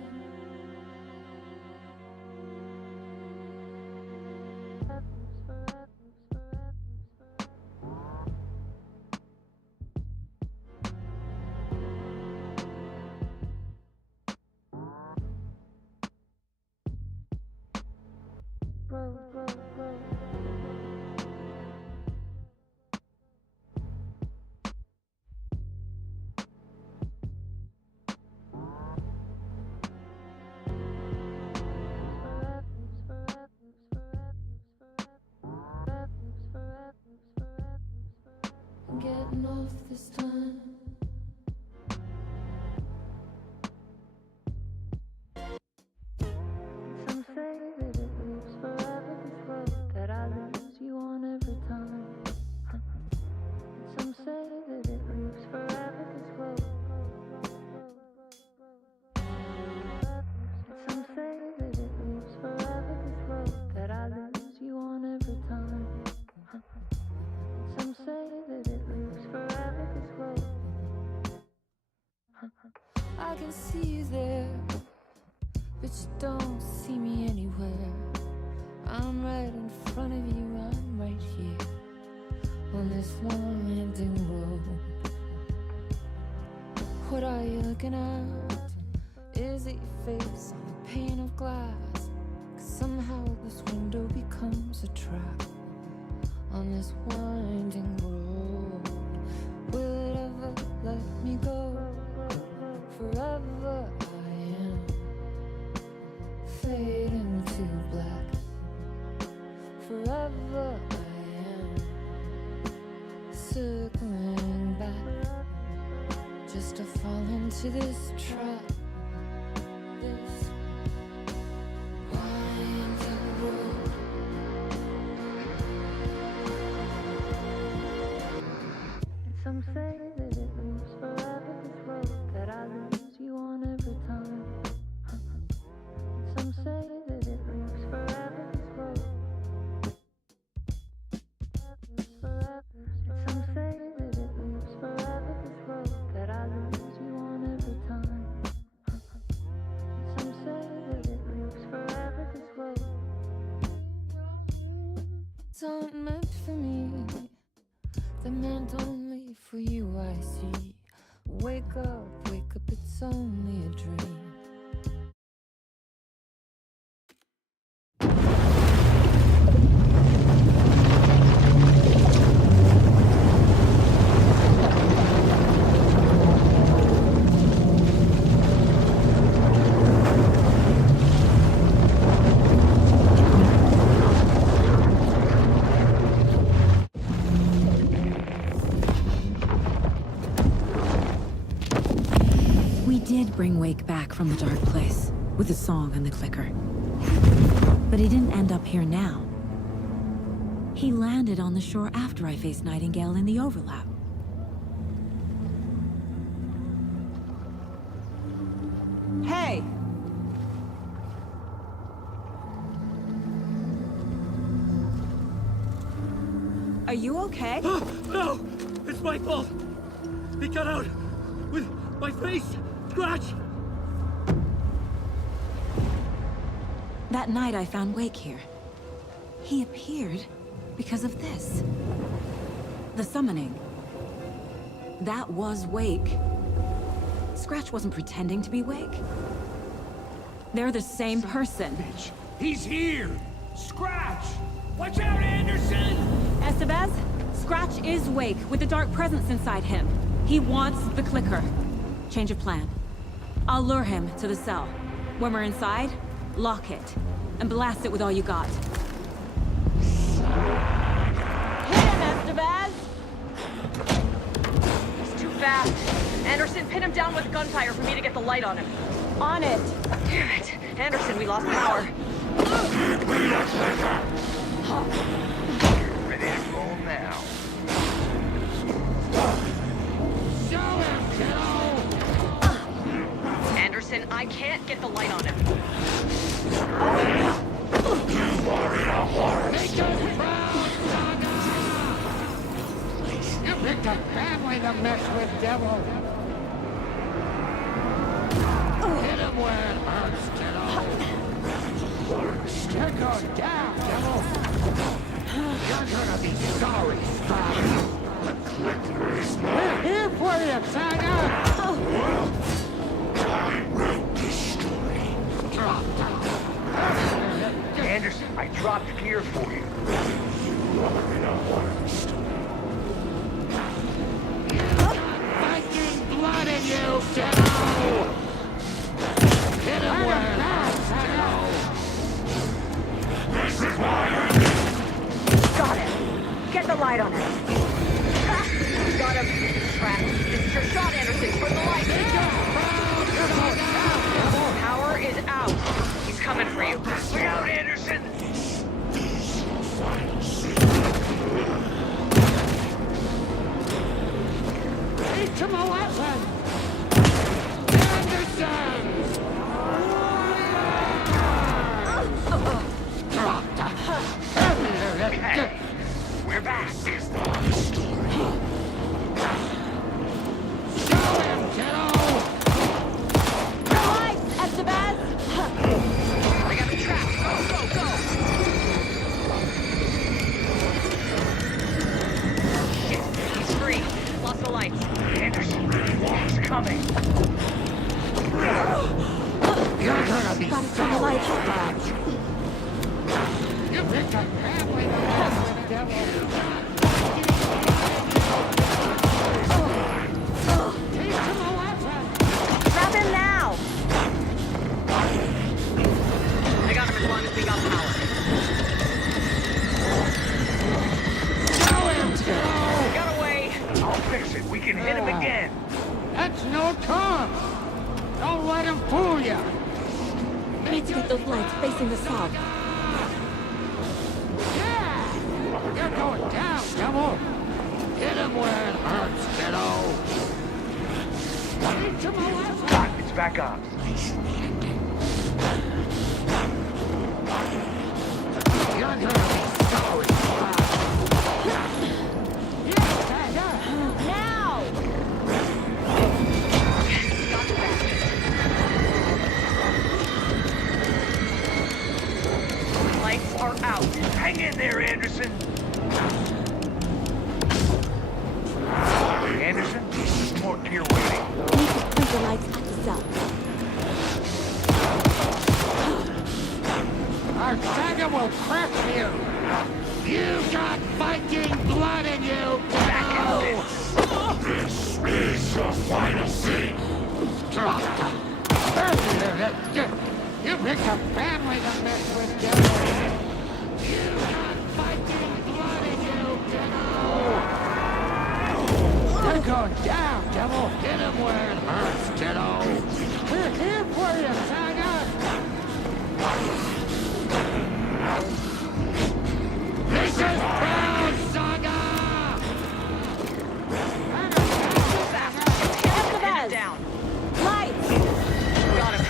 I'm getting off this time. Some say that it lives forever, this road that I lose you on every time. Some say that it lives forever, this road. Some say that it lives forever, this road that I lose you on every time. Some say that it lives forever, this road. I can see you there, but you don't see me anywhere. I'm right in front of you, I'm right here on this long empty road. What are you looking at? Is it your face on a pane of glass? Somehow this window becomes a trap on this winding road. Will it ever let me go? Forever I am fading to black. Forever I am circling back, just to fall into this trap. This winding road. Some say that it moves forever, this road that I lose you on every time. Some say that it moves forever, this road. Some say that it moves forever, this road that I lose you on every time. Some say that it moves forever, this road. It's not meant for me. They're meant only for you, I see. Wake up, it's only a dream. Bring Wake back from the dark place with the song and the clicker. But he didn't end up here now. He landed on the shore after I faced Nightingale in the overlap. Hey! Are you okay? No! It's my fault! He got out with my face! Scratch! That night I found Wake here. He appeared because of this. The summoning. That was Wake. Scratch wasn't pretending to be Wake. They're the same person. Bitch. He's here! Scratch! Watch out, Anderson! Estevez, Scratch is Wake with the dark presence inside him. He wants the clicker. Change of plan. I'll lure him to the cell. When we're inside, lock it, and blast it with all you got. Hit him, Estevez! He's too fast. Anderson, pin him down with gunfire for me to get the light on him. On it! Damn it. Anderson, we lost power. Ready to roll now. Show him, kiddo! Anderson, I can't get the light on him. You are in a horror Make us proud, Saga! You picked a family to mess with, devil. Hit him where it hurts, kiddo. You're going down, devil. You're gonna be sorry, Saga. The clicker is We're mine. here for you, Saga! I will destroy. Drop down. Anderson, I dropped gear for you. You are in a horror story. Viking blood in you, kiddo! Hit him where it hurts, kiddo! This is why Got it. Get the light on him. Got him. Trapped. This is your shot, Anderson. Put the light. Power is out. He's coming for you. look out, Anderson. Teach him a lesson! Anderson! Okay, we're back. Is the story? Show him, kiddo! Right, Estevez! I got the trap. Go, go, go. Shit, he's free. Lost the lights. Anderson, he's coming. You're gonna be Got it from the light. Scratch! again. That's no Tom. Don't let him fool you. I need to get those lights facing the south. Yeah! You're going down, devil. Hit him where it hurts, kiddo. Reach him left. Doc, it's back on. You're gonna be sorry. Now! Lights are out. Hang in there, Anderson. Anderson, there's more gear waiting. I need to point the lights at the south. Our saga will crush you. You got Viking blood in you. This is your final scene. You picked a family to mess with, devil. You got Viking blood in you, kiddo. You're going down, devil. Hit him where it hurts, kiddo. We're here for you, Saga. This is proud, Saga. Get down. Lights! Got him.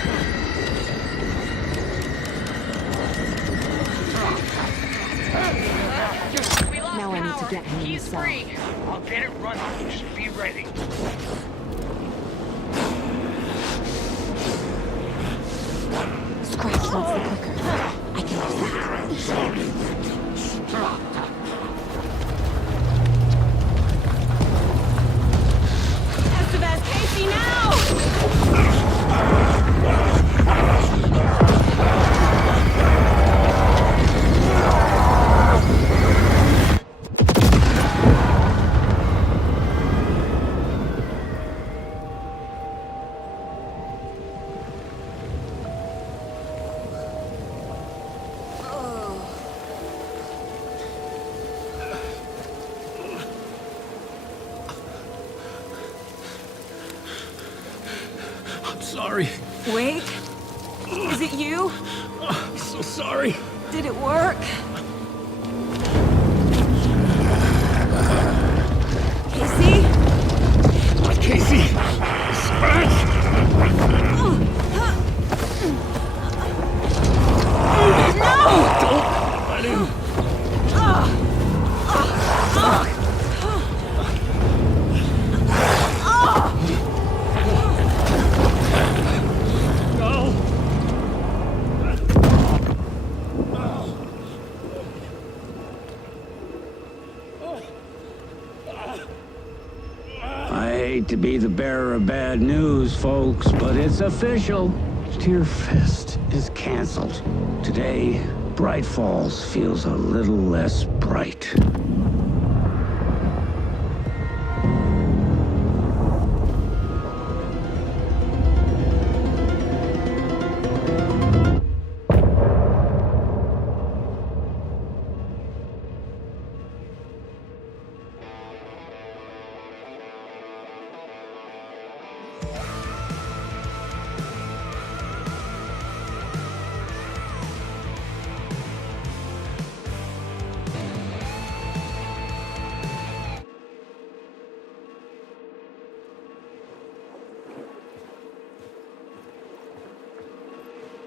We lost Now I need to power. get him in the He's cell. free. I'll get it running. You should be ready. Scratch wants the clicker. I can use that. Estevez, Casey, now! I'm sorry. Wake? Is it you? I'm so sorry. Did it work? Casey? Not Casey. Scratch. No! Don't let him. No. I hate to be the bearer of bad news, folks, but it's official. Tear Fest is canceled. Today, Bright Falls feels a little less bright.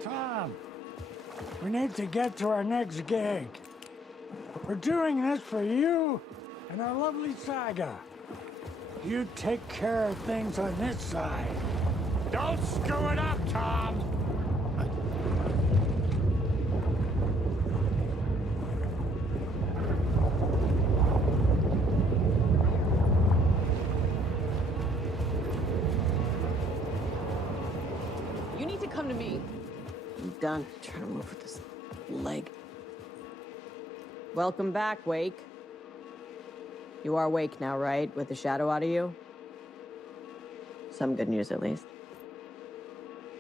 Tom, we need to get to our next gig. We're doing this for you and our lovely Saga. You take care of things on this side. Don't screw it up, Tom. You need to come to me. I'm done trying to move with this leg. Welcome back, Wake. You are Wake now, right? With the shadow out of you? Some good news, at least.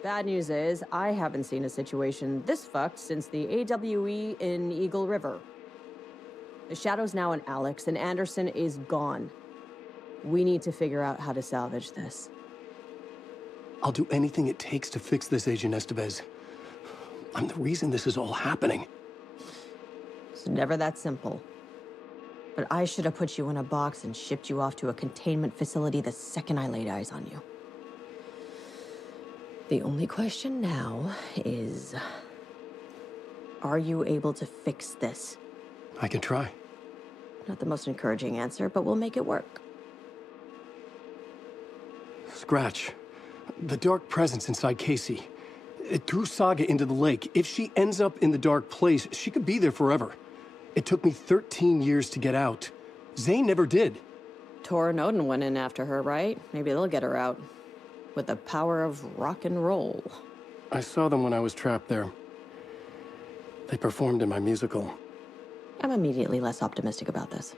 Bad news is, I haven't seen a situation this fucked since the AWE in Eagle River. The shadow's now in Alex, and Anderson is gone. We need to figure out how to salvage this. I'll do anything it takes to fix this, Agent Estevez. I'm the reason this is all happening. It's never that simple. But I should have put you in a box and shipped you off to a containment facility the second I laid eyes on you. The only question now is... are you able to fix this? I can try. Not the most encouraging answer, but we'll make it work. Scratch. The dark presence inside Casey. It threw Saga into the lake. If she ends up in the dark place, she could be there forever. It took me 13 years to get out. Zane never did. Tor and Odin went in after her, right? Maybe they'll get her out. With the power of rock and roll. I saw them when I was trapped there. They performed in my musical. I'm immediately less optimistic about this.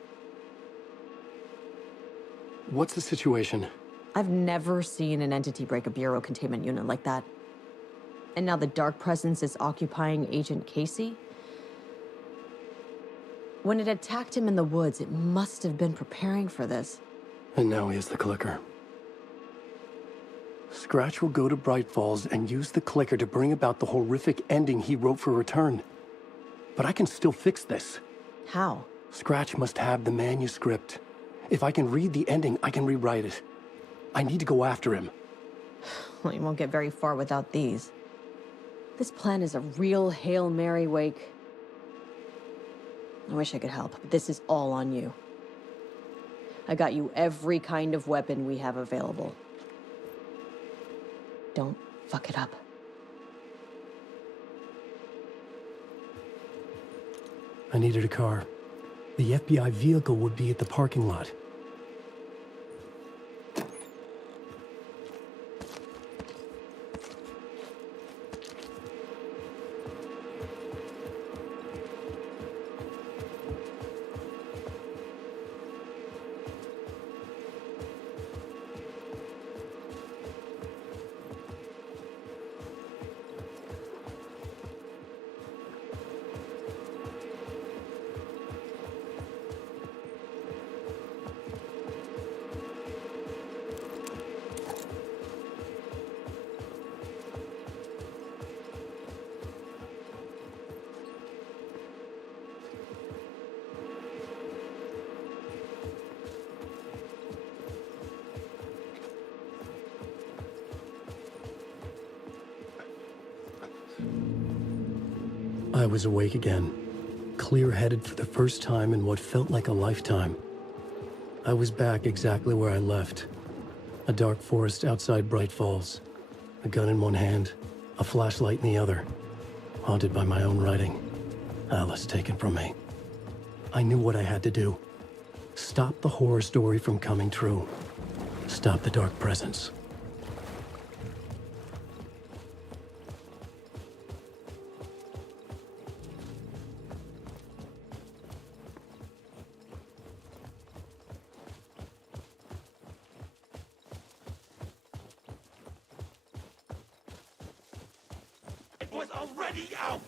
What's the situation? I've never seen an entity break a Bureau containment unit like that. And now the dark presence is occupying Agent Casey? When it attacked him in the woods, it must have been preparing for this. And now he has the clicker. Scratch will go to Bright Falls and use the clicker to bring about the horrific ending he wrote for Return. But I can still fix this. How? Scratch must have the manuscript. If I can read the ending, I can rewrite it. I need to go after him. Well, you won't get very far without these. This plan is a real Hail Mary wake. I wish I could help, but this is all on you. I got you every kind of weapon we have available. Don't fuck it up. I needed a car. The FBI vehicle would be at the parking lot. I was awake again, clear-headed for the first time in what felt like a lifetime. I was back exactly where I left. A dark forest outside Bright Falls. A gun in one hand, a flashlight in the other. Haunted by my own writing. Alice taken from me. I knew what I had to do. Stop the horror story from coming true. Stop the dark presence. Was already out!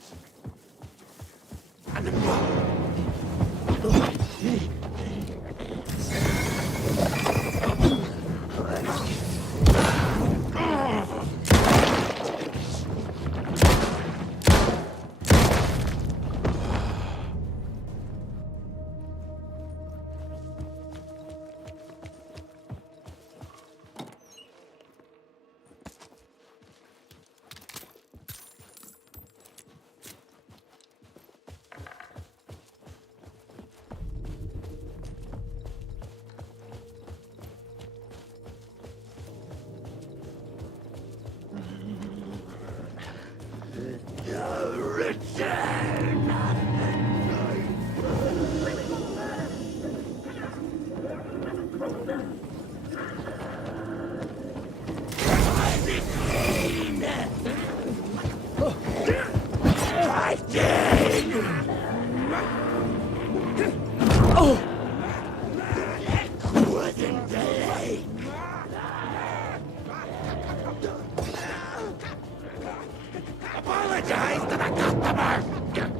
Apologize to the customer!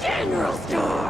General store!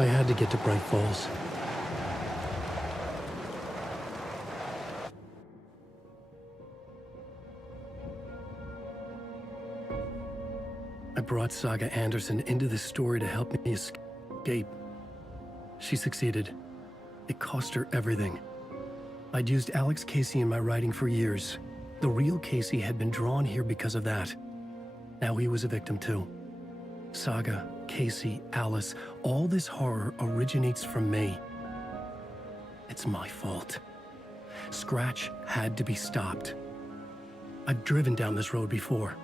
I had to get to Bright Falls. I brought Saga Anderson into this story to help me escape. She succeeded. It cost her everything. I'd used Alex Casey in my writing for years. The real Casey had been drawn here because of that. Now he was a victim too. Saga, Casey, Alice, all this horror originates from me. It's my fault. Scratch had to be stopped. I've driven down this road before.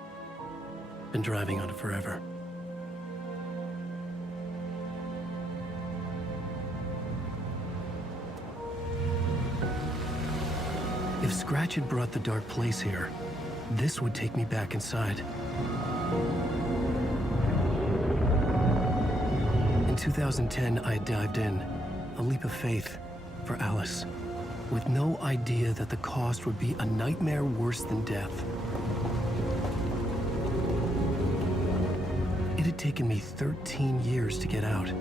Been driving on it forever. If Scratch had brought the dark place here, this would take me back inside. In 2010, I dived in, a leap of faith for Alice, with no idea that the cost would be a nightmare worse than death. It had taken me 13 years to get out.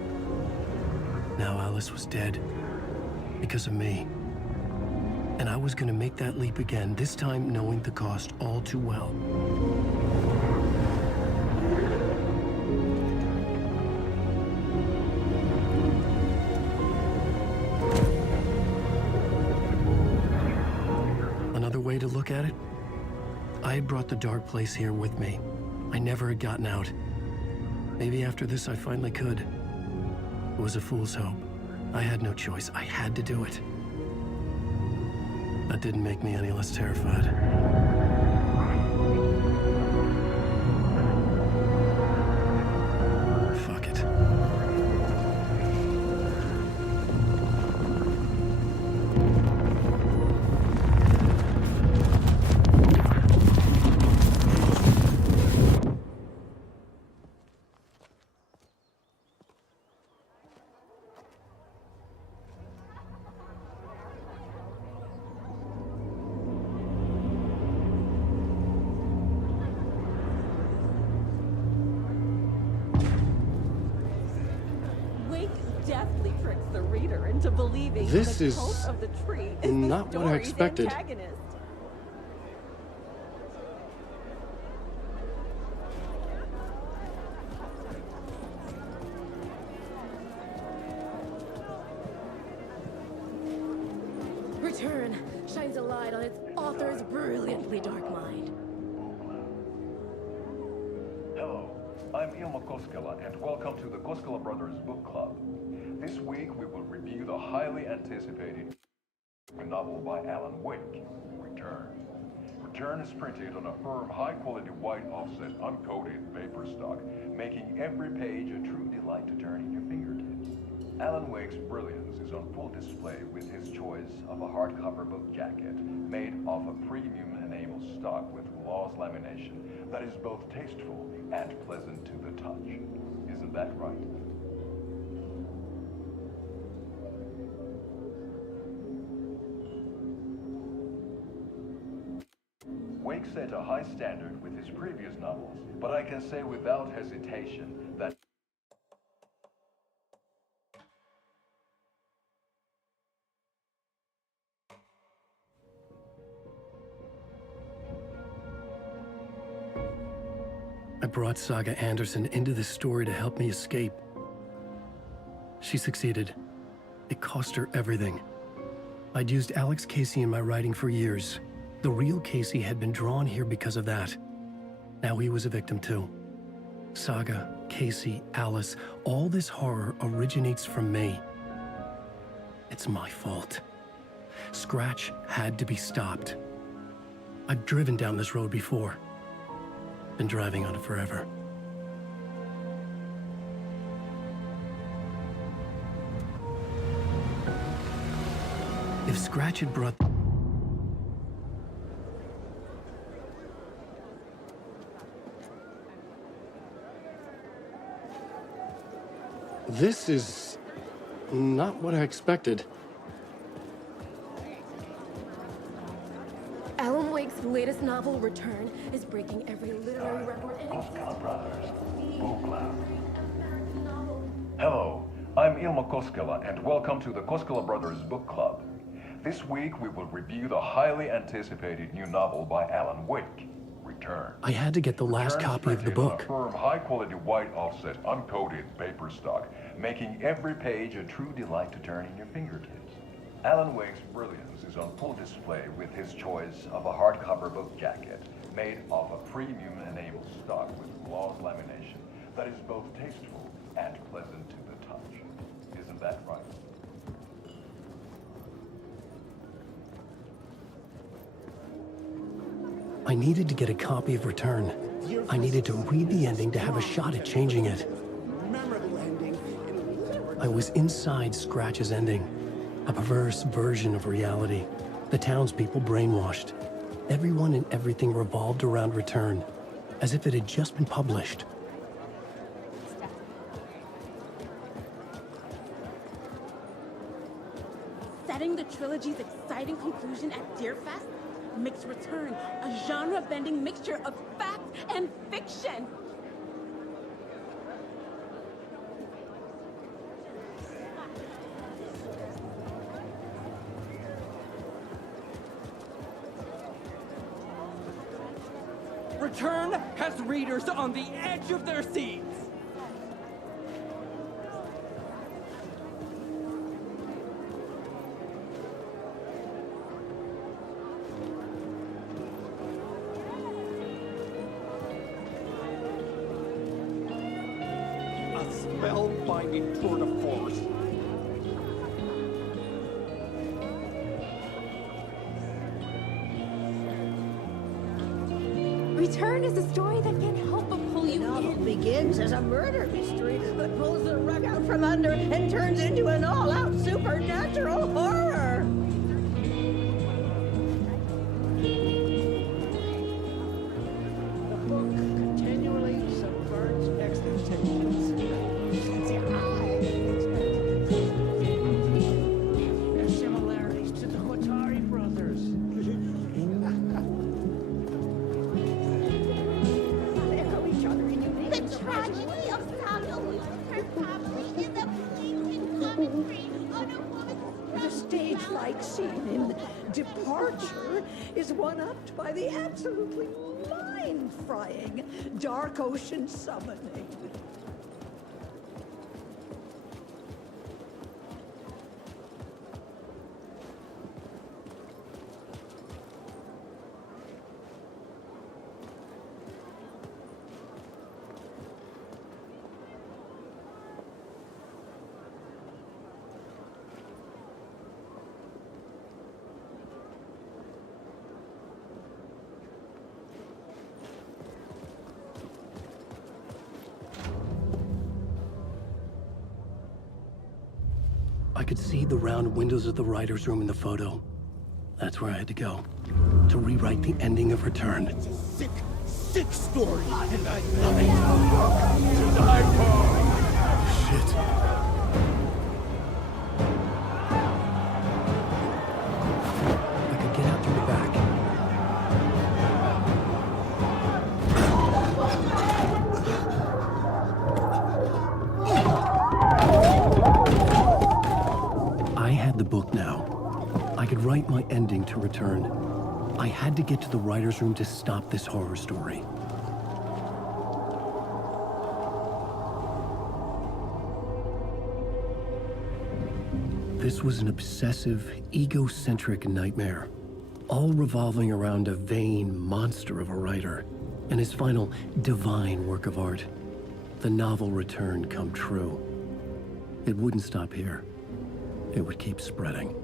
Now Alice was dead, because of me. And I was gonna make that leap again, this time knowing the cost all too well. Another way to look at it, I had brought the dark place here with me. I never had gotten out. Maybe after this I finally could. It was a fool's hope. I had no choice. I had to do it. That didn't make me any less terrified. her into believing This the is cult of the tree is not the what I story's expected. antagonist. Return shines a light on its author's brilliantly dark mind. Hello, I'm Ilmo Koskela, and welcome to the Koskela Brothers Book Club. This week we will review the highly anticipated novel by Alan Wake, Return. Return is printed on a firm, high-quality white offset, uncoated paper stock, making every page a true delight to turn in your fingertips. Alan Wake's brilliance is on full display with his choice of a hardcover book jacket made of a premium enamel stock with gloss lamination that is both tasteful and pleasant to the touch. Isn't that right? Wake set a high standard with his previous novels, but I can say without hesitation that I brought Saga Anderson into this story to help me escape. She succeeded. It cost her everything. I'd used Alex Casey in my writing for years. The real Casey had been drawn here because of that. Now he was a victim too. Saga, Casey, Alice, all this horror originates from me. It's my fault. Scratch had to be stopped. I've driven down this road before. Been driving on it forever. If Scratch had brought... This is not what I expected. Alan Wake's latest novel, Return, is breaking every literary record in Koskela Brothers Book Club. Hello, I'm Ilmo Koskela, and welcome to the Koskela Brothers Book Club. This week we will review the highly anticipated new novel by Alan Wake, Return. I had to get the last copy of the book. A firm, high-quality white offset, uncoated paper stock, making every page a true delight to turn in your fingertips. Alan Wake's brilliance is on full display with his choice of a hardcover book jacket made of a premium enamel stock with gloss lamination that is both tasteful and pleasant to the touch. Isn't that right? I needed to get a copy of Return. I needed to read the ending to have a shot at changing it. I was inside Scratch's ending. A perverse version of reality. The townspeople brainwashed. Everyone and everything revolved around Return, as if it had just been published. setting the trilogy's exciting conclusion at Deerfest makes Return a genre-bending mixture of fact and fiction. Return has readers on the edge of their seats. A spellbinding tour de force. Return is a story that can't help but pull you in. The novel begins as a murder mystery, but pulls the rug out from under and turns into an all-out supernatural horror. The book continually subverts expectations. There's similarities to the Watari brothers. The tragedy of Saga Luther Copley is a blatant commentary on a fight scene in Departure is one-upped by the absolutely mind-frying Dark Ocean summoning. I could see the round windows of the writer's room in the photo. That's where I had to go. To rewrite the ending of Return. It's a sick, sick story, and I love it. To die for. Shit. I could get out through the back. I had the book now. I could write my ending to Return. I had to get to the writer's room to stop this horror story. This was an obsessive, egocentric nightmare, all revolving around a vain monster of a writer and his final divine work of art, the novel Return come true. It wouldn't stop here. It would keep spreading.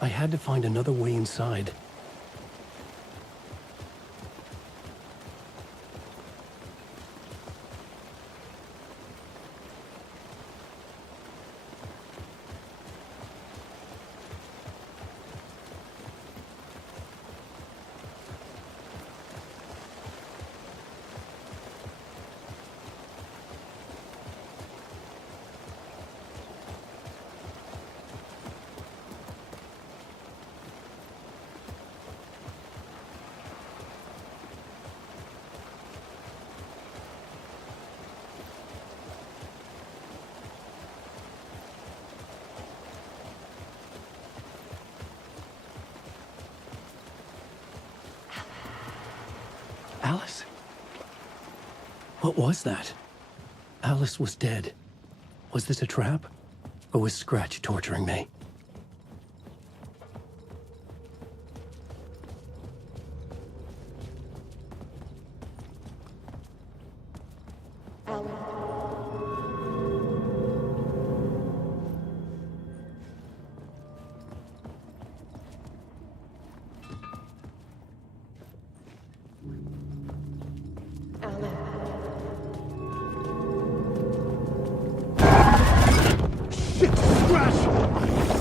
I had to find another way inside. Alice? What was that? Alice was dead. Was this a trap? Or was Scratch torturing me? Shit, Scratch!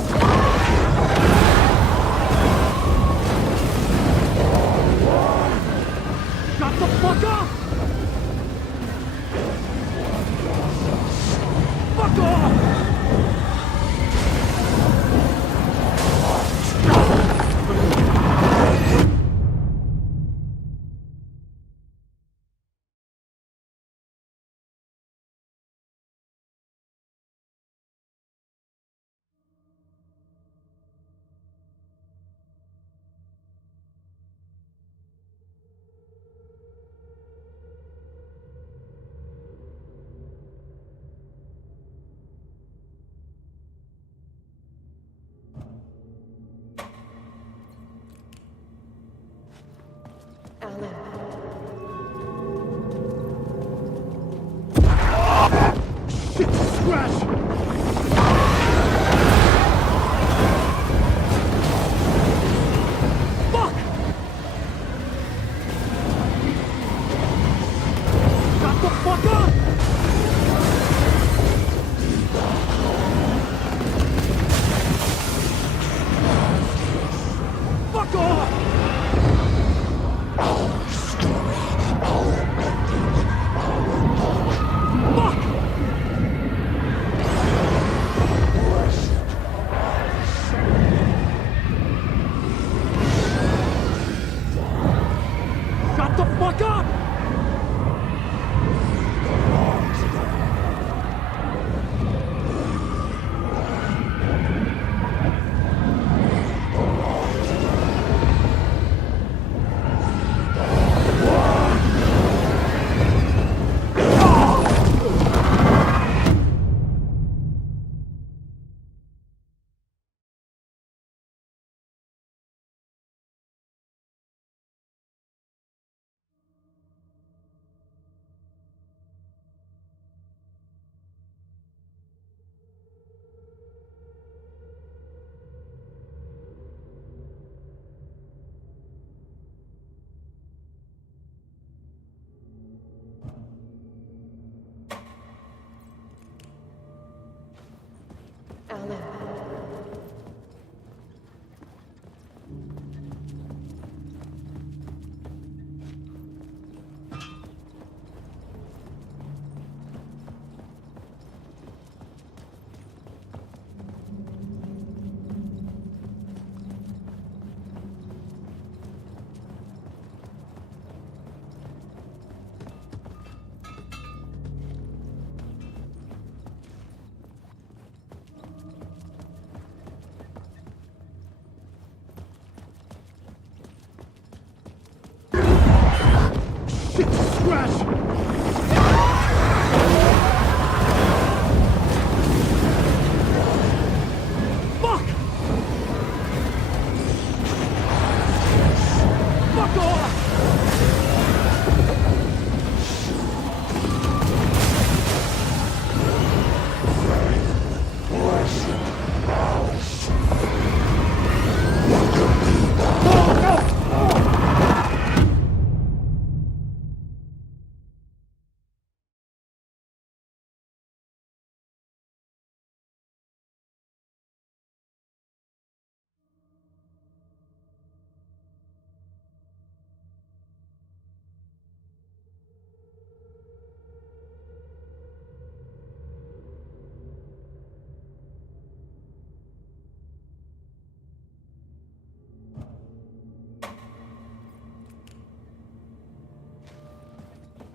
Alan.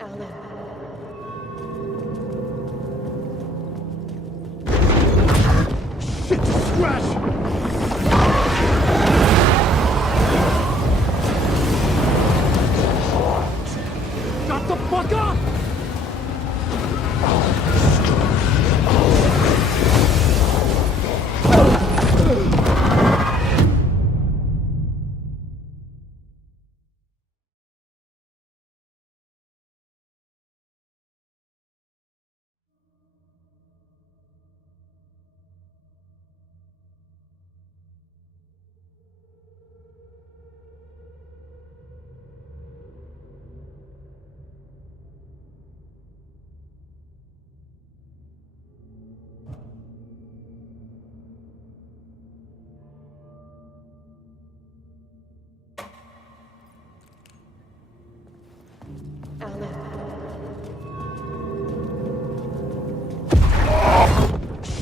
Alan. Shit! Scratch! Got the fuck up!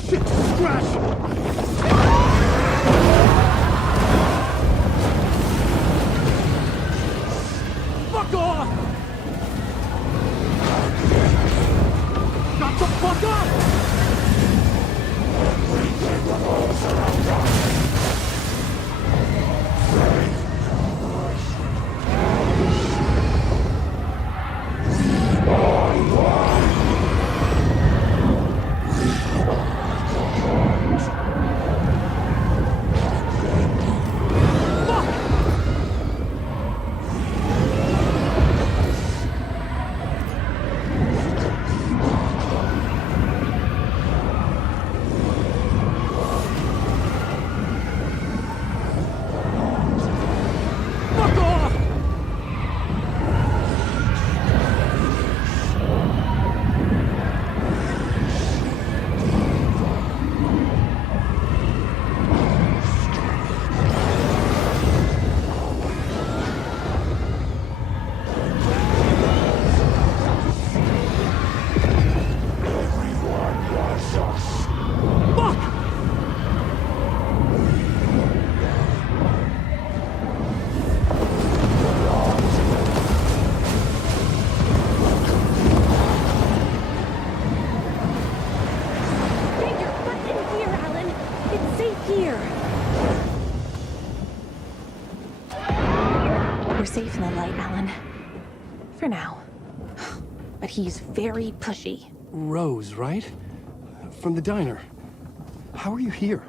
Shit! Scratch! Fuck off! Got the fuck up! Safe in the light, Alan. For now. But he's very pushy. Rose, right? From the diner. How are you here?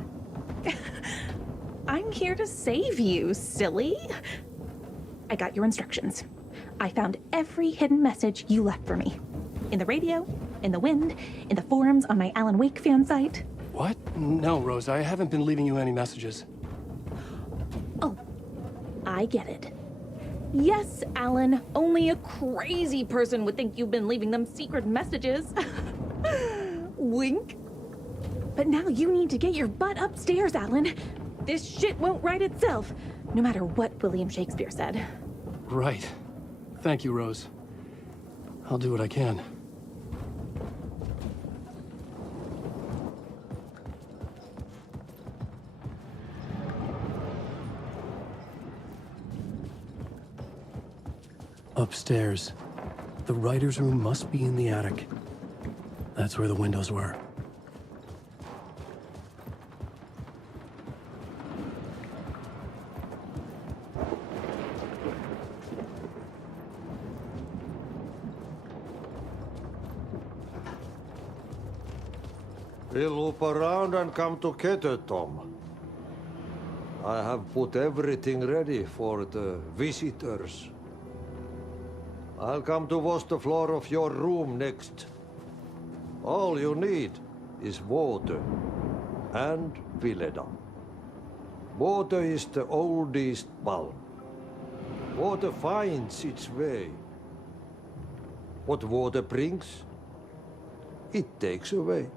I'm here to save you, silly. I got your instructions. I found every hidden message you left for me. In the radio, in the wind, in the forums on my Alan Wake fan site. What? No, Rose, I haven't been leaving you any messages. Oh, I get it. Yes, Alan, only a crazy person would think you've been leaving them secret messages. Wink. But now you need to get your butt upstairs, Alan. This shit won't right itself, no matter what William Shakespeare said. Right. Thank you, Rose. I'll do what I can. Upstairs. The writer's room must be in the attic. That's where the windows were. We'll loop around and come together, Tom. I have put everything ready for the visitors. I'll come to wash the floor of your room next. All you need is water and Vileda. Water is the oldest bulb. Water finds its way. What water brings, it takes away.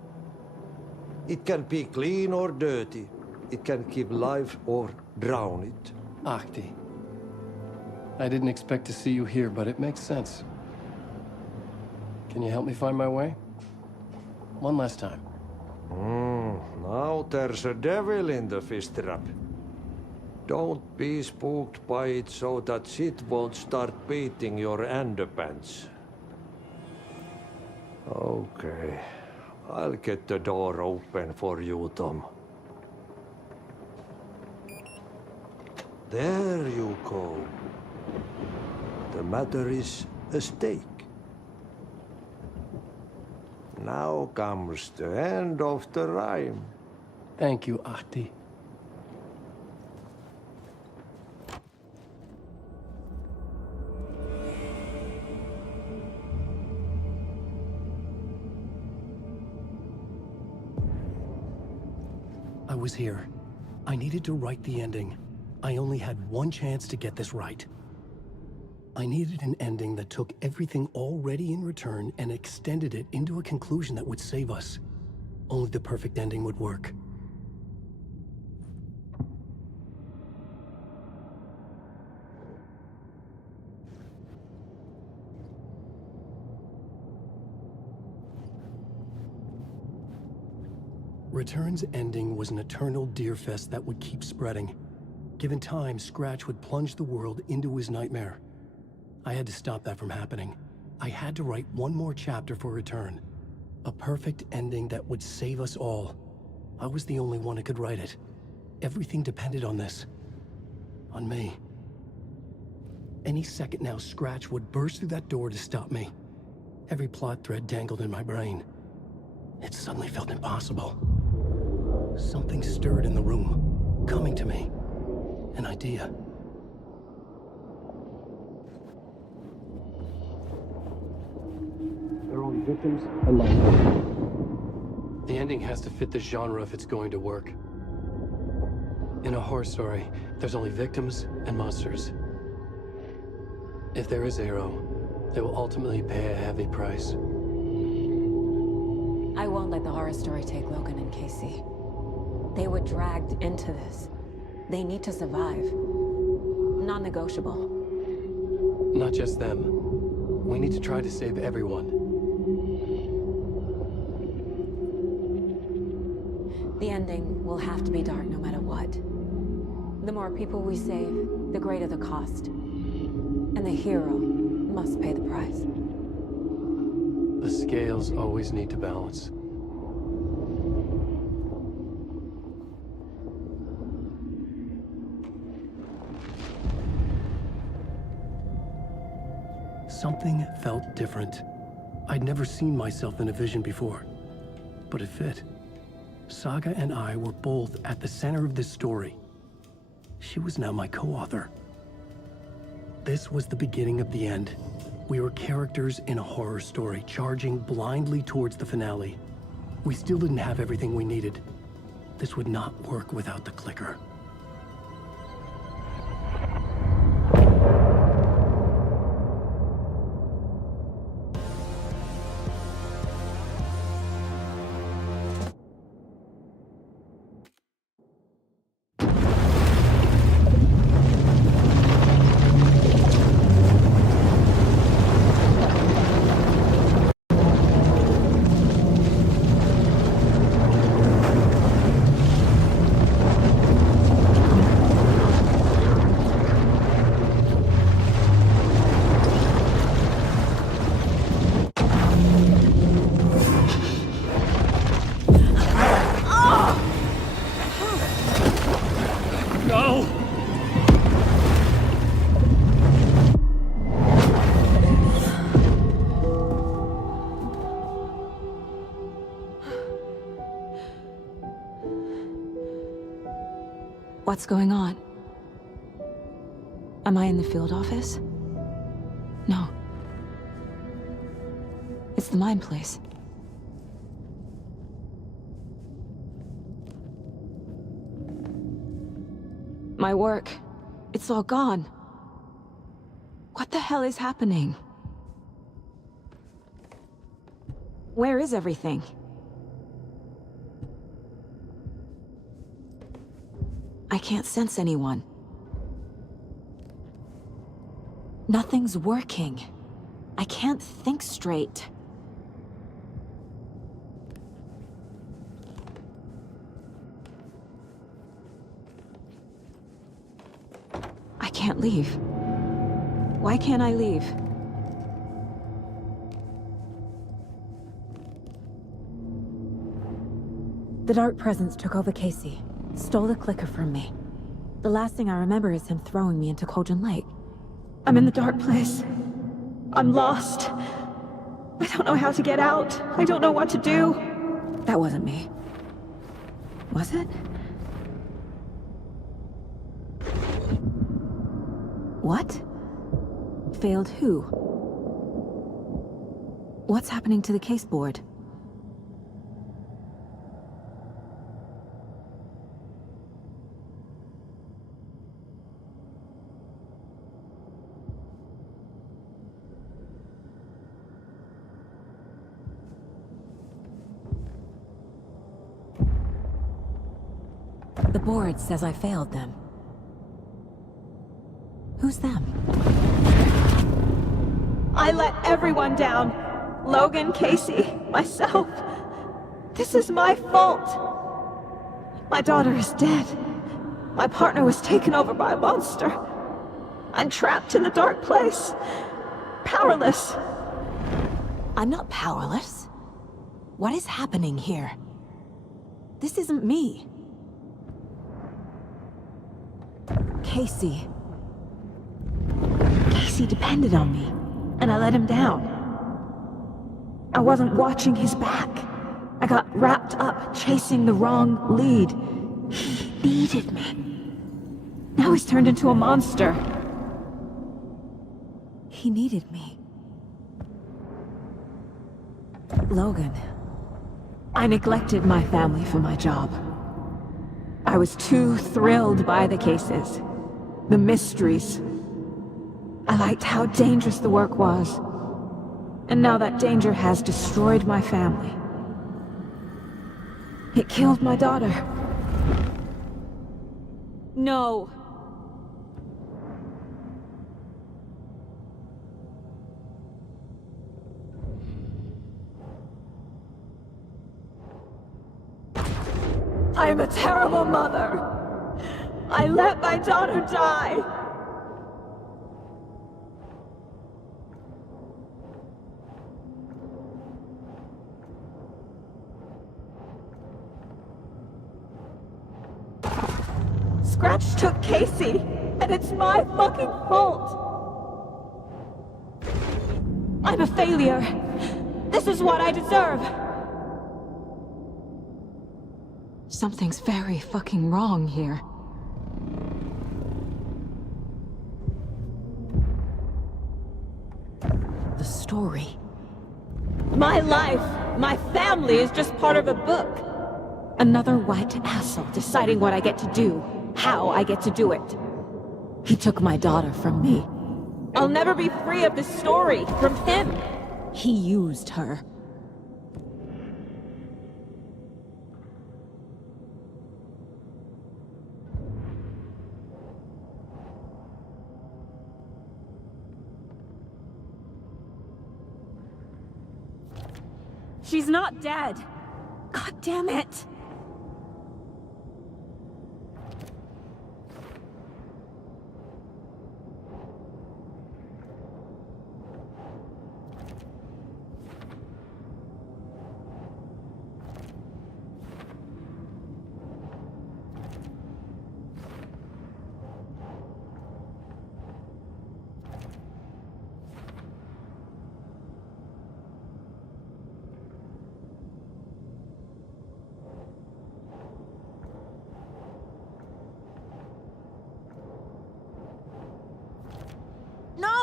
It can be clean or dirty. It can keep life or drown it. Ahti. I didn't expect to see you here, but it makes sense. Can you help me find my way? One last time. Now there's a devil in the fish trap. Don't be spooked by it so that shit won't start beating your underpants. Okay. I'll get the door open for you, Tom. There you go. The matter is a stake. Now comes the end of the rhyme. Thank you, Ahti. I was here. I needed to write the ending. I only had one chance to get this right. I needed an ending that took everything already in return and extended it into a conclusion that would save us. Only the perfect ending would work. Return's ending was an eternal deerfest that would keep spreading. Given time, Scratch would plunge the world into his nightmare. I had to stop that from happening. I had to write one more chapter for Return. A perfect ending that would save us all. I was the only one who could write it. Everything depended on this. On me. Any second now, Scratch would burst through that door to stop me. Every plot thread dangled in my brain. It suddenly felt impossible. Something stirred in the room, coming to me. An idea. They're only victims and monsters. The ending has to fit the genre if it's going to work. In a horror story, there's only victims and monsters. If there is Arrow, they will ultimately pay a heavy price. I won't let the horror story take Logan and Casey. They were dragged into this. They need to survive. Non-negotiable. Not just them. We need to try to save everyone. The ending will have to be dark no matter what. The more people we save, the greater the cost. And the hero must pay the price. The scales always need to balance. Something felt different. I'd never seen myself in a vision before, but it fit. Saga and I were both at the center of this story. She was now my co-author. This was the beginning of the end. We were characters in a horror story, charging blindly towards the finale. We still didn't have everything we needed. This would not work without the clicker. What's going on? Am I in the field office? No. It's the mine place. My work, it's all gone. What the hell is happening? Where is everything? I can't sense anyone. Nothing's working. I can't think straight. I can't leave. Why can't I leave? The Dark Presence took over Casey, stole the clicker from me. The last thing I remember is him throwing me into Cauldron Lake. I'm in the dark place. I'm lost. I don't know how to get out. I don't know what to do. That wasn't me. Was it? What? Failed who? What's happening to the case board? The board says I failed them. Who's them? I let everyone down. Logan, Casey, myself. This is my fault. My daughter is dead. My partner was taken over by a monster. I'm trapped in the dark place. Powerless. I'm not powerless. What is happening here? This isn't me. Casey. Casey depended on me, and I let him down. I wasn't watching his back. I got wrapped up chasing the wrong lead. He needed me. Now he's turned into a monster. He needed me. Logan. I neglected my family for my job. I was too thrilled by the cases, the mysteries. I liked how dangerous the work was. And now that danger has destroyed my family. It killed my daughter. No. I'm a terrible mother. I let my daughter die. Scratch took Casey, and it's my fucking fault. I'm a failure. This is what I deserve. Something's very fucking wrong here. The story. My life, my family is just part of a book. Another white asshole deciding what I get to do, how I get to do it. He took my daughter from me. I'll never be free of this story from him. He used her. She's not dead. God damn it.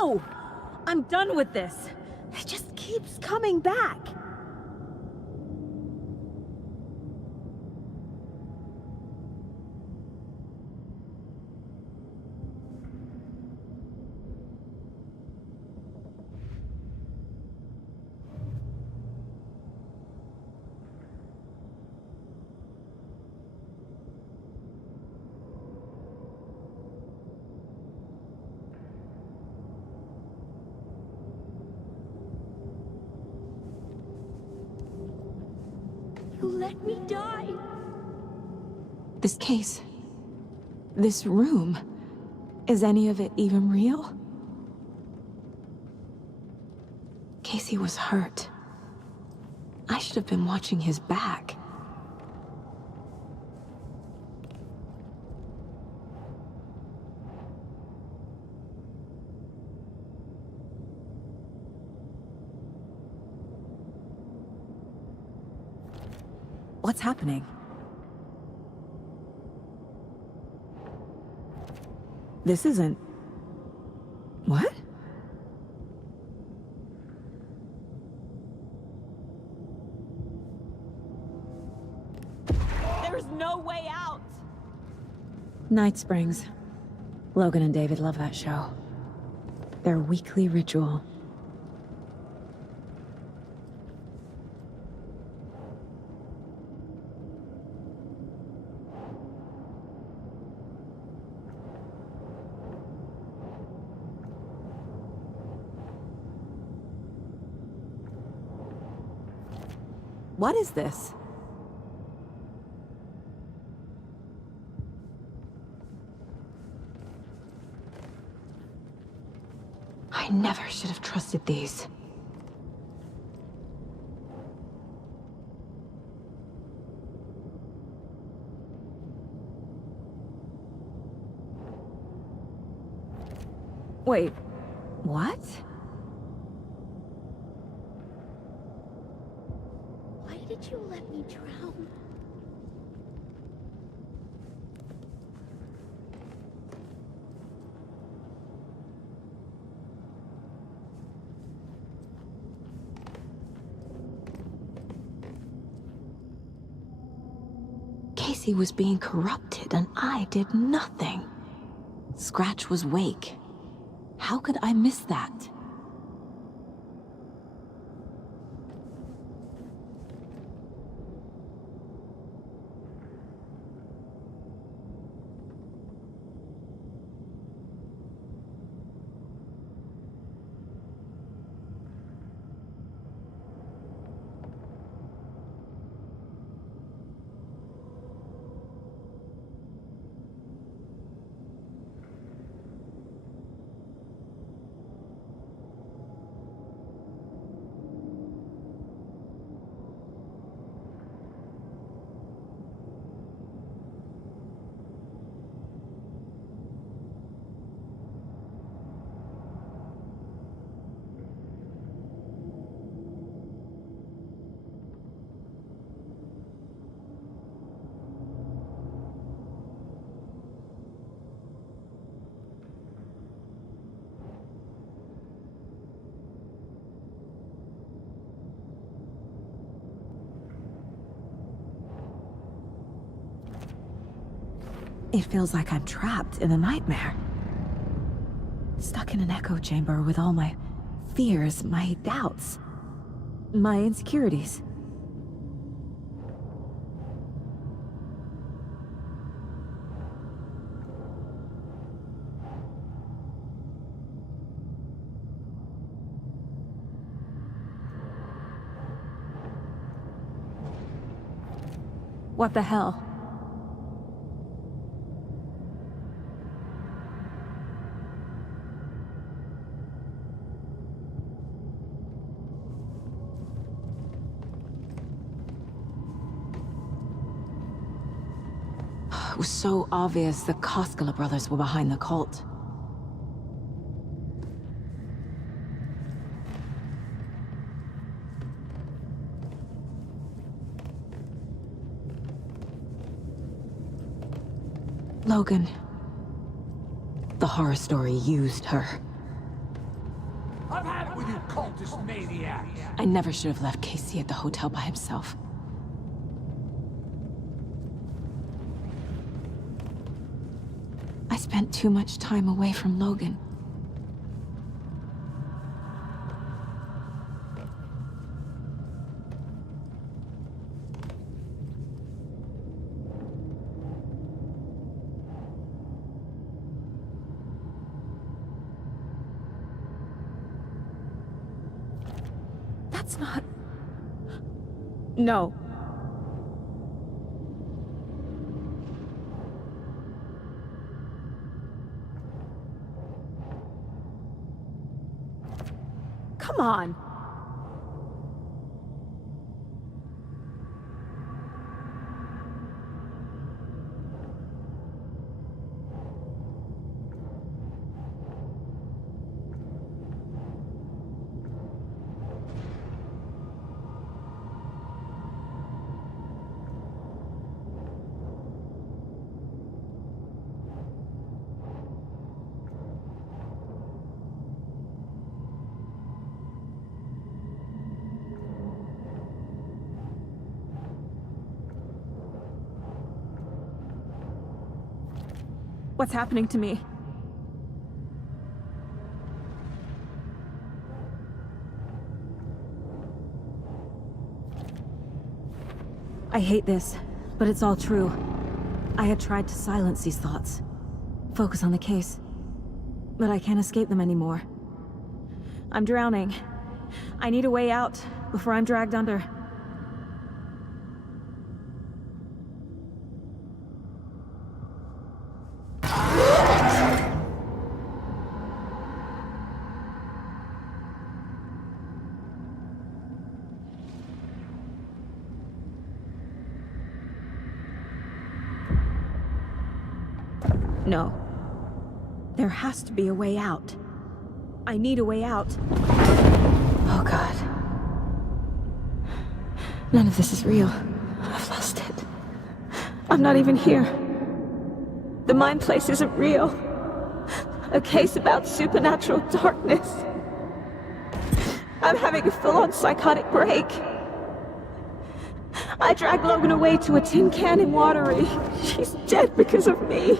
No! I'm done with this. It just keeps coming back. You let me die. This case. This room. Is any of it even real? Casey was hurt. I should have been watching his back. What's happening? This isn't... What? There's no way out! Night Springs. Logan and David love that show. Their weekly ritual. What is this? I never should have trusted these. Wait, what? Why did you let me drown? Casey was being corrupted and I did nothing. Scratch was Wake. How could I miss that? It feels like I'm trapped in a nightmare. Stuck in an echo chamber with all my fears, my doubts, my insecurities. What the hell? It was so obvious the Koskela brothers were behind the cult. Logan. The horror story used her. with you cultist maniacs? I never should have left Casey at the hotel by himself. I spent too much time away from Logan. That's not... No. Come on. What's happening to me? I hate this, but it's all true. I had tried to silence these thoughts. Focus on the case. But I can't escape them anymore. I'm drowning. I need a way out before I'm dragged under. No. There has to be a way out. I need a way out. Oh God. None of this is real. I've lost it. I'm not even here. The mind place isn't real. A case about supernatural darkness. I'm having a full-on psychotic break. I dragged Logan away to a tin can in Watery. She's dead because of me.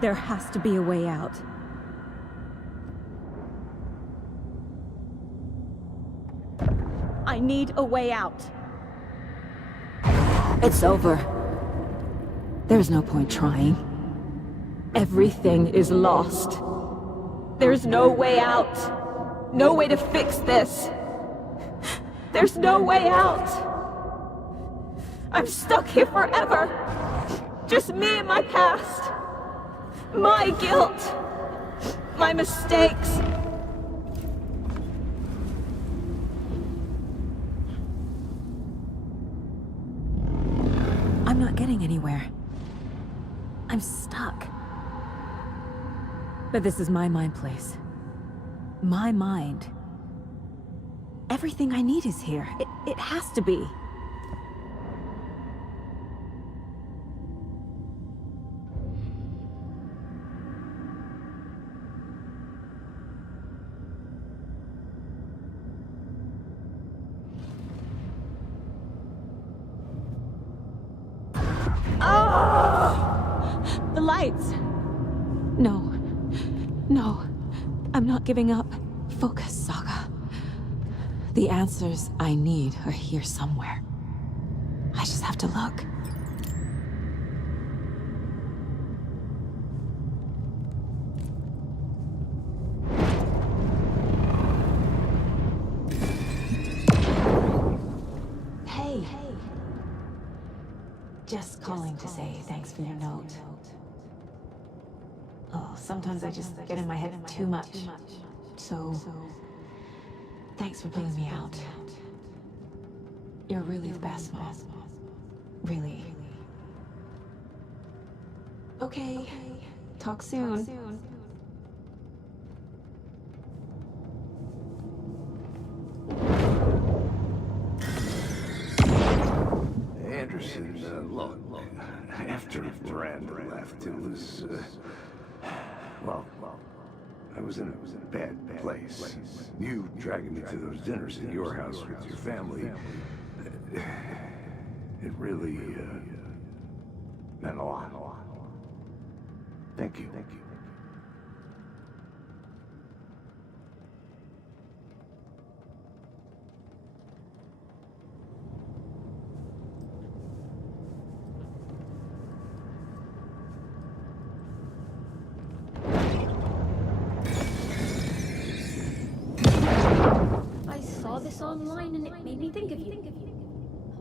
There has to be a way out. I need a way out. It's over. There's no point trying. Everything is lost. There's no way out. No way to fix this. There's no way out. I'm stuck here forever. Just me and my past. My guilt. My mistakes. I'm not getting anywhere. I'm stuck. But this is my mind place. My mind. Everything I need is here. It has to be. The lights! No. No. I'm not giving up. Focus, Saga. The answers I need are here somewhere. I just have to look. Hey. Just calling to say thanks for your note. Oh, sometimes I just get in my head too much. So, thanks for pulling me out. You're really the best, Mom. Really. Okay. Talk soon. Anderson, look, after Miranda left, it was, well, I was in a bad place. You dragging me to those dinners at your house with your family, it really meant a lot. Thank you. I saw this online and it made me think of you.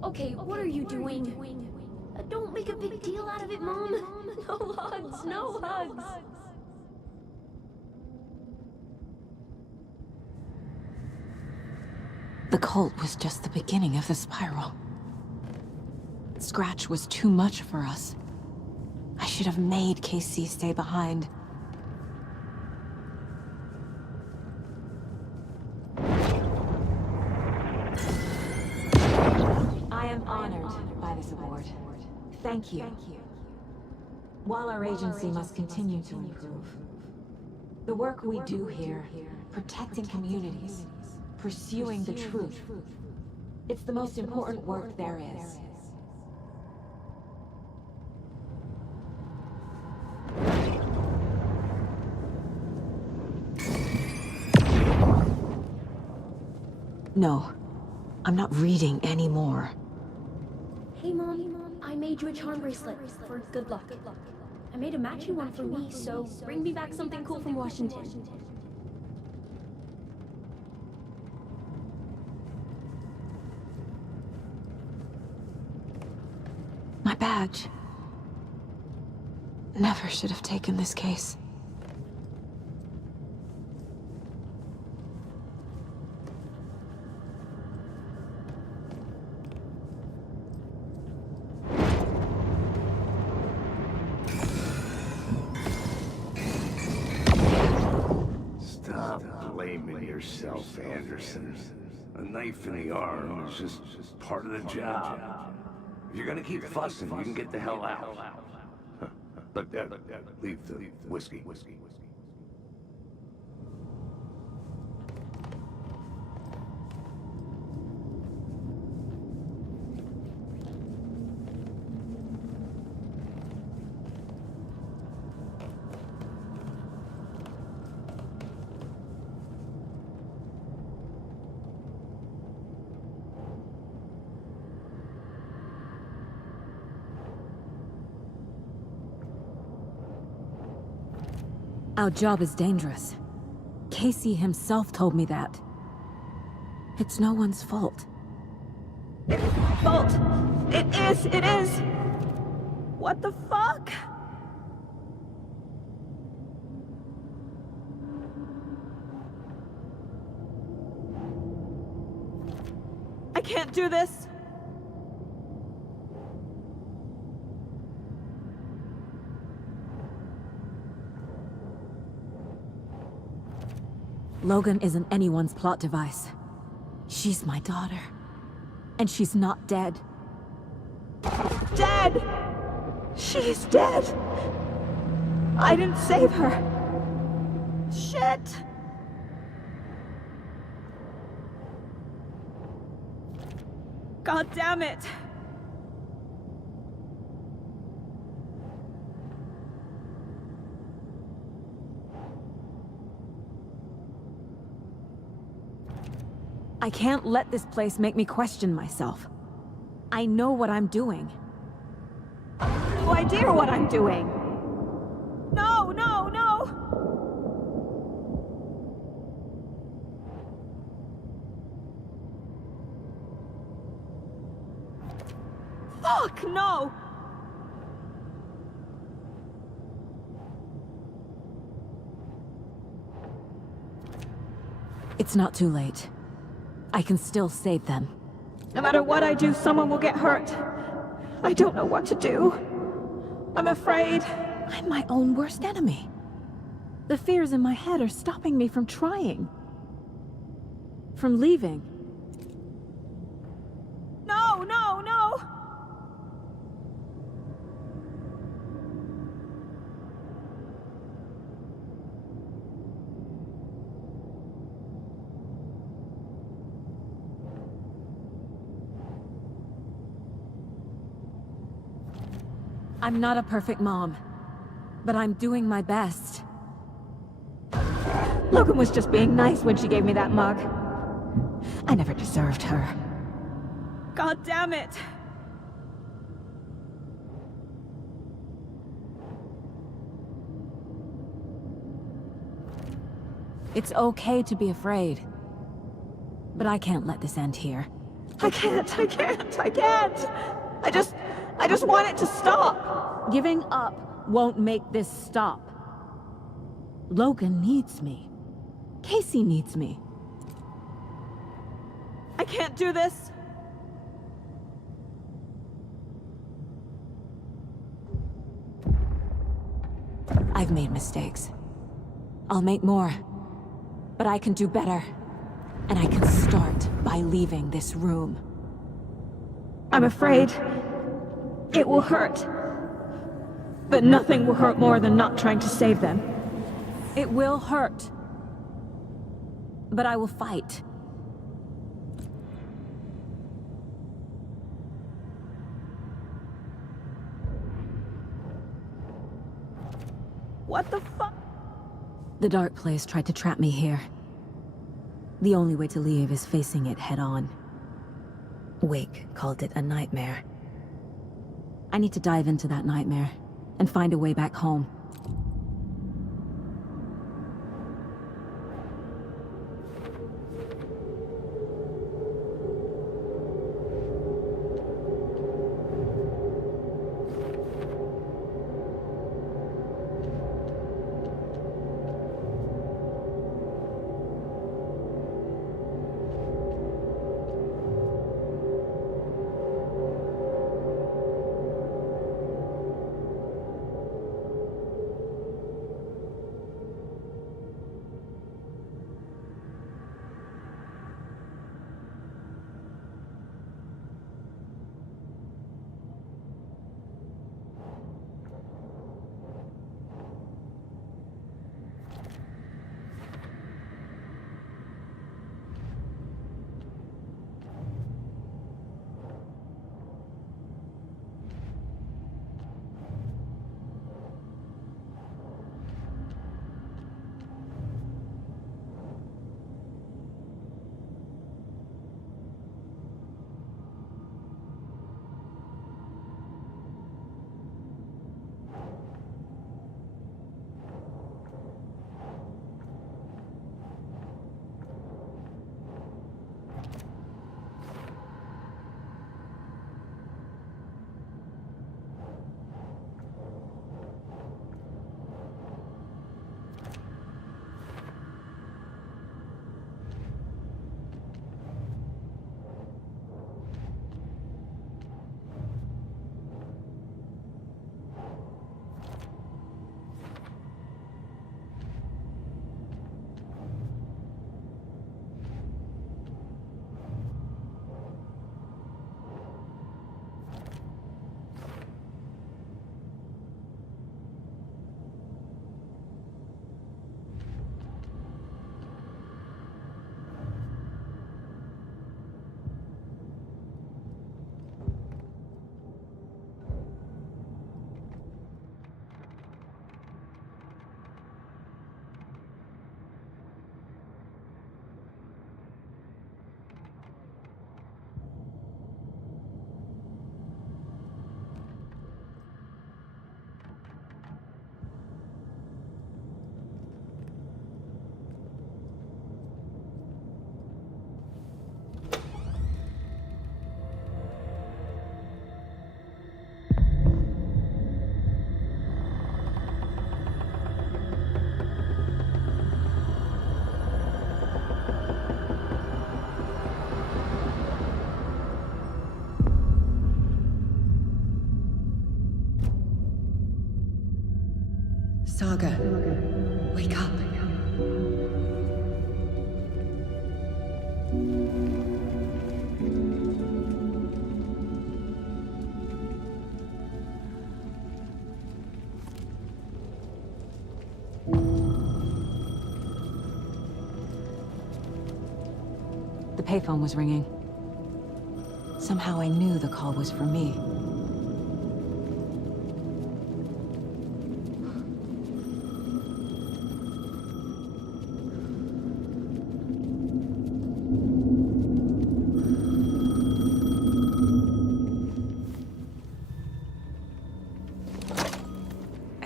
Okay, what are you doing? Don't make a big deal out of it, Mom. No hugs, no hugs. The cult was just the beginning of the spiral. Scratch was too much for us. I should have made KC stay behind. I am honored by this award. Thank you. While our agency must continue to improve, the work we do here, protecting communities, pursuing the truth, it's the most important work there is. No, I'm not reading anymore. Hey, Mom, I made you a charm bracelet for good luck. I made a matching one for me, so bring me back something cool from Washington. My badge. Never should have taken this case. Stop blaming yourself, Anderson. A knife in the arm is just part of the job. If you're gonna keep fussing, you can get the hell out. Look, leave the whiskey. Our job is dangerous. Casey himself told me that. It's no one's fault. It's my fault! It is! What the fuck? I can't do this! Logan isn't anyone's plot device. She's my daughter. And she's not dead. Dead! She's dead! I didn't save her. Shit! God damn it! I can't let this place make me question myself. I know what I'm doing. No idea what I'm doing! No, no, no! Fuck, no! It's not too late. I can still save them. No matter what I do, someone will get hurt. I don't know what to do. I'm afraid. I'm my own worst enemy. The fears in my head are stopping me from trying. From leaving. No, no, no! I'm not a perfect mom, but I'm doing my best. Logan was just being nice when she gave me that mug. I never deserved her. God damn it! It's okay to be afraid. But I can't let this end here. I can't! I just want it to stop! Giving up won't make this stop. Logan needs me. Casey needs me. I can't do this! I've made mistakes. I'll make more. But I can do better. And I can start by leaving this room. I'm afraid it will hurt. But nothing will hurt more than not trying to save them. It will hurt. But I will fight. What the fuck? The dark place tried to trap me here. The only way to leave is facing it head-on. Wake called it a nightmare. I need to dive into that nightmare and find a way back home. Saga, wake up. The payphone was ringing. Somehow I knew the call was for me.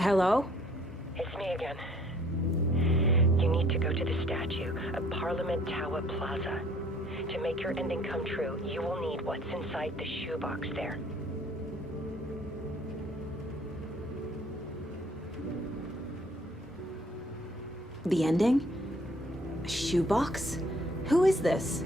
Hello? It's me again. You need to go to the statue at Parliament Tower Plaza. To make your ending come true, you will need what's inside the shoebox there. The ending? A shoebox? Who is this?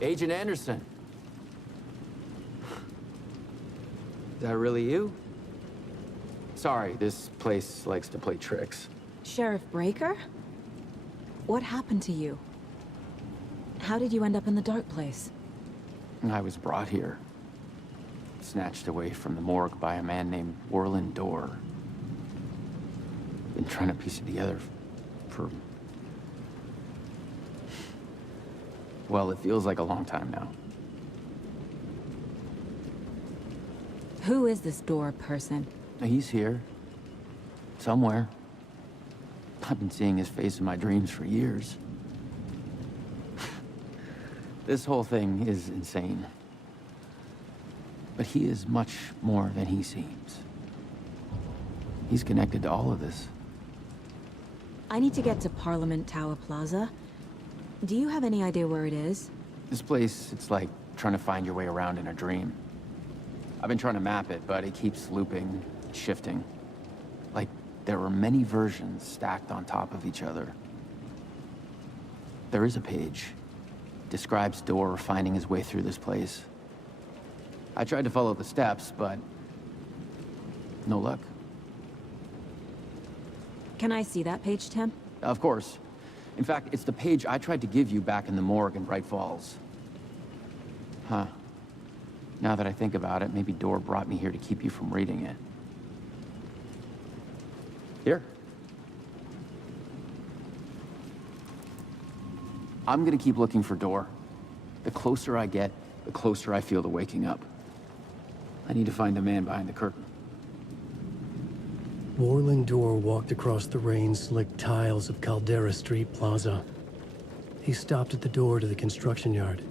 Agent Anderson. Is that really you? Sorry, this place likes to play tricks. Sheriff Breaker? What happened to you? How did you end up in the dark place? I was brought here. Snatched away from the morgue by a man named Warland Dorr. Been trying to piece it together for... well, it feels like a long time now. Who is this Dorr person? He's here. Somewhere. I've been seeing his face in my dreams for years. This whole thing is insane. But he is much more than he seems. He's connected to all of this. I need to get to Parliament Tower Plaza. Do you have any idea where it is? This place, it's like trying to find your way around in a dream. I've been trying to map it, but it keeps looping, shifting. Like there were many versions stacked on top of each other. There is a page. Describes Dorr finding his way through this place. I tried to follow the steps, but no luck. Can I see that page, Tim? Of course. In fact, it's the page I tried to give you back in the morgue in Bright Falls. Huh. Now that I think about it, maybe Dorr brought me here to keep you from reading it. Here. I'm gonna keep looking for Dorr. The closer I get, the closer I feel to waking up. I need to find the man behind the curtain. Warland Dorr walked across the rain-slicked tiles of Caldera Street Plaza. He stopped at the door to the construction yard.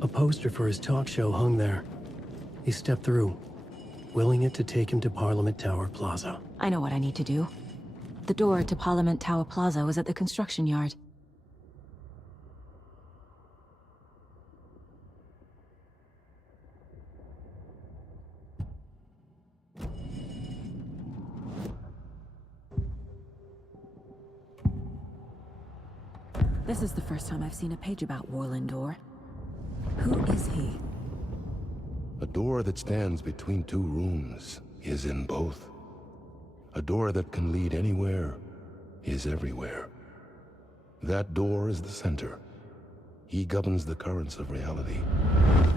A poster for his talk show hung there. He stepped through, willing it to take him to Parliament Tower Plaza. I know what I need to do. The door to Parliament Tower Plaza was at the construction yard. This is the first time I've seen a page about Warland Dorr. Who is he? A door that stands between two rooms is in both. A door that can lead anywhere is everywhere. That door is the center. He governs the currents of reality.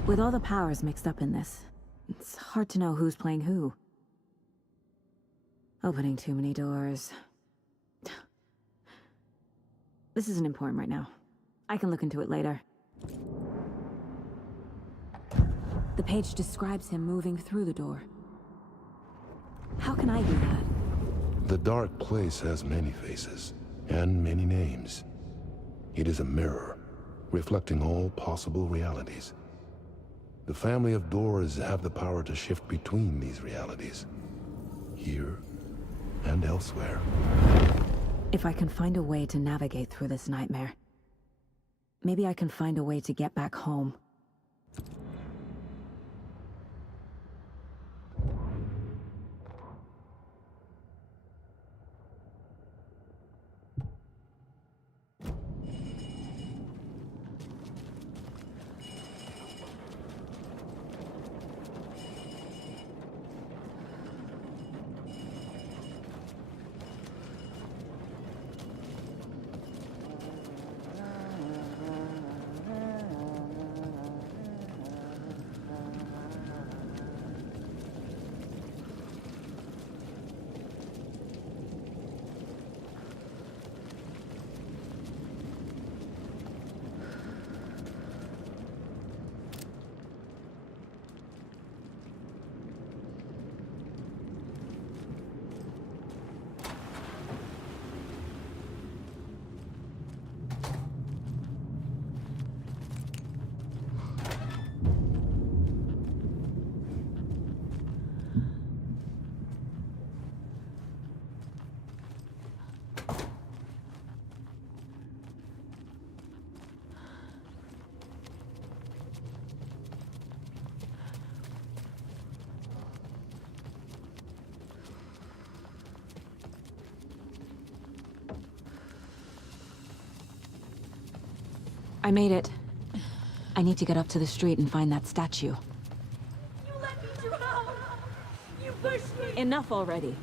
With all the powers mixed up in this, it's hard to know who's playing who. Opening too many doors. This isn't important right now. I can look into it later. The page describes him moving through the door. How can I do that? The dark place has many faces and many names. It is a mirror, reflecting all possible realities. The family of Doors have the power to shift between these realities, here and elsewhere. If I can find a way to navigate through this nightmare, maybe I can find a way to get back home. I made it. I need to get up to the street and find that statue. You let me drown! You pushed me! Enough already.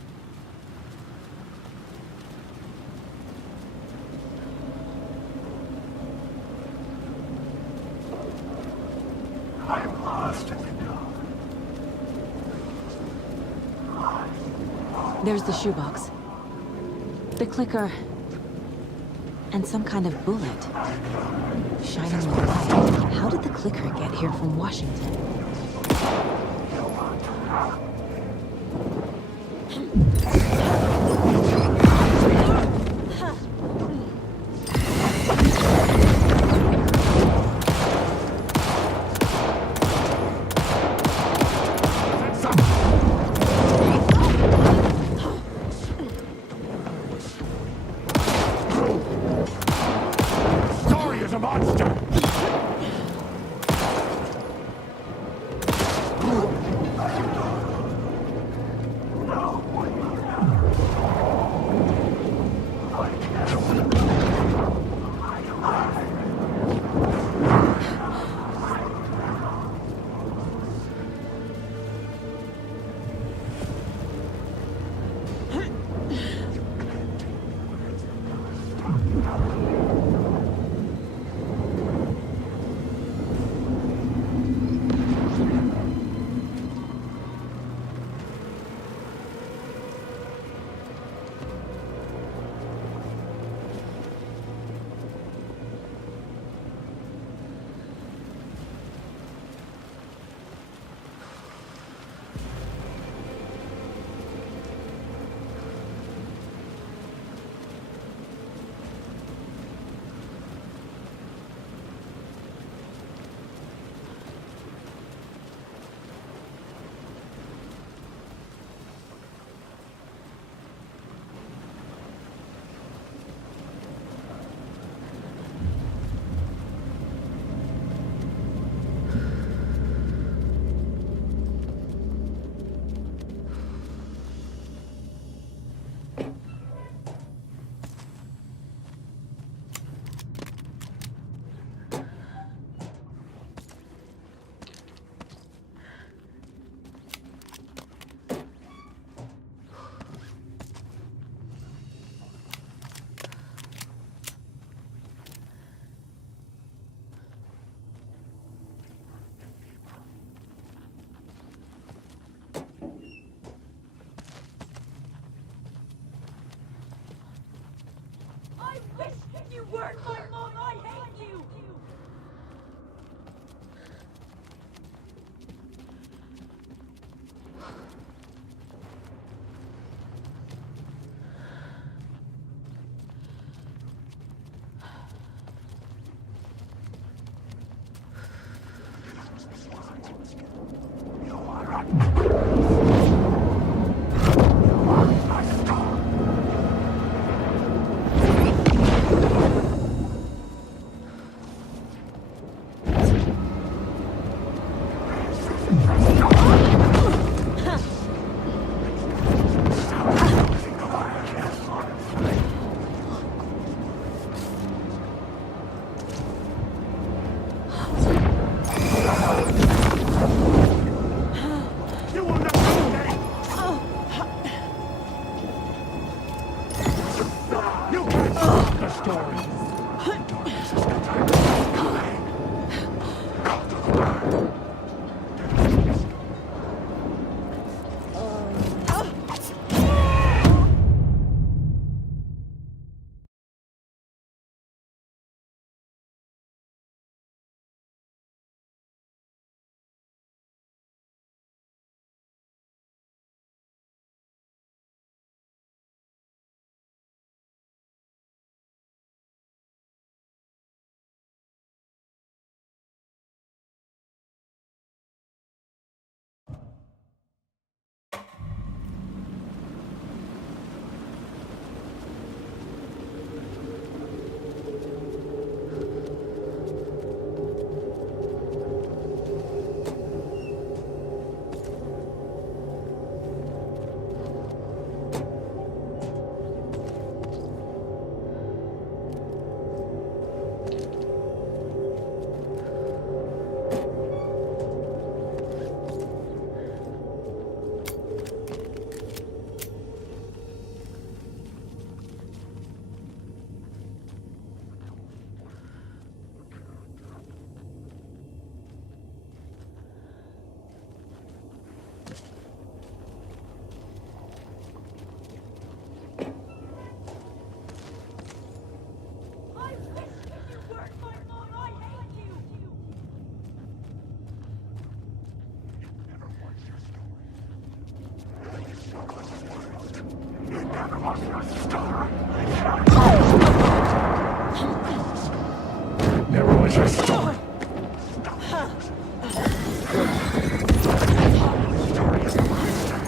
I'm lost in the dark. There's the shoebox. The clicker. And some kind of bullet. Shining in the light. How did the clicker get here from Washington? Dory is a monster! I wish you weren't my mom! I hate you! never was your star. Never was your star. Story is the monster.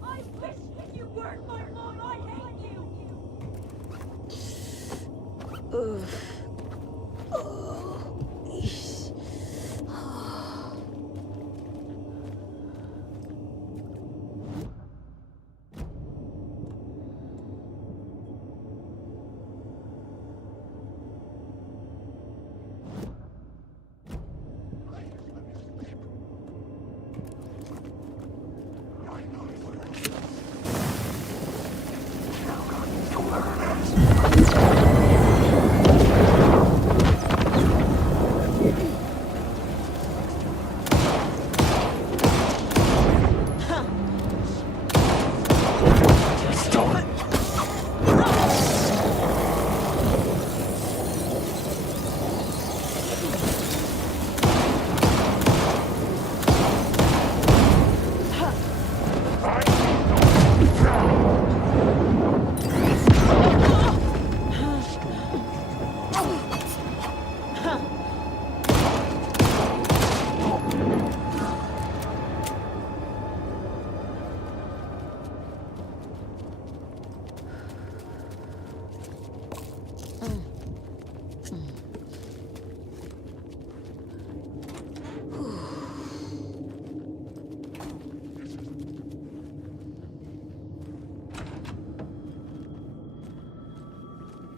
I wish you weren't my mom. I hate you.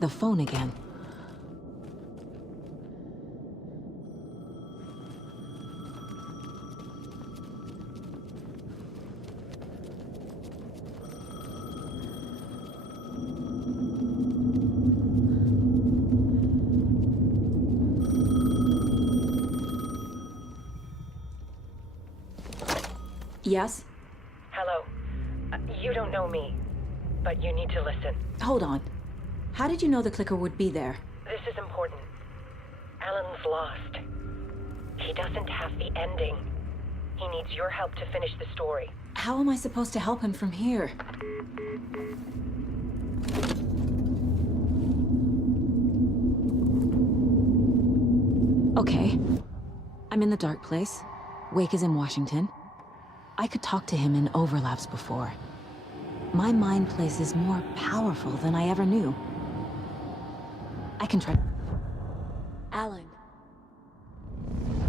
The phone again. Yes? Hello. You don't know me, but you need to listen. Hold on. How did you know the clicker would be there? This is important. Alan's lost. He doesn't have the ending. He needs your help to finish the story. How am I supposed to help him from here? Okay. I'm in the dark place. Wake is in Washington. I could talk to him in overlaps before. My mind place is more powerful than I ever knew. I can try. Alan.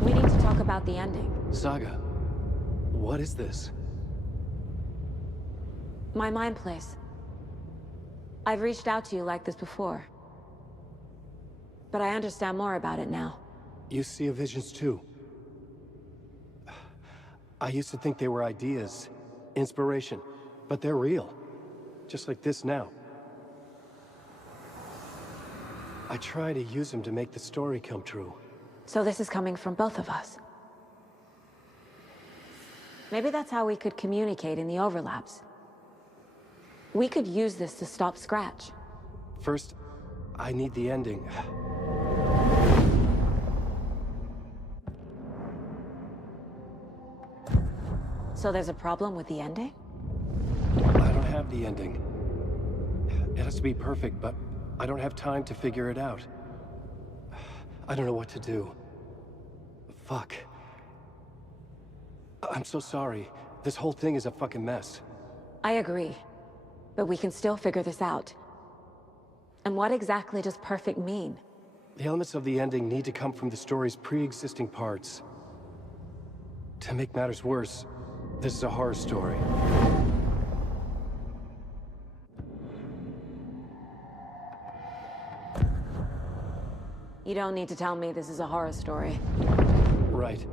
We need to talk about the ending. Saga, what is this? My mind place. I've reached out to you like this before. But I understand more about it now. You see visions too. I used to think they were ideas, inspiration, but they're real. Just like this now. I try to use him to make the story come true. So this is coming from both of us. Maybe that's how we could communicate in the overlaps. We could use this to stop Scratch. First, I need the ending. So there's a problem with the ending? I don't have the ending. It has to be perfect, but I don't have time to figure it out. I don't know what to do. Fuck. I'm so sorry. This whole thing is a fucking mess. I agree. But we can still figure this out. And what exactly does perfect mean? The elements of the ending need to come from the story's pre-existing parts. To make matters worse, this is a horror story. You don't need to tell me this is a horror story. Right.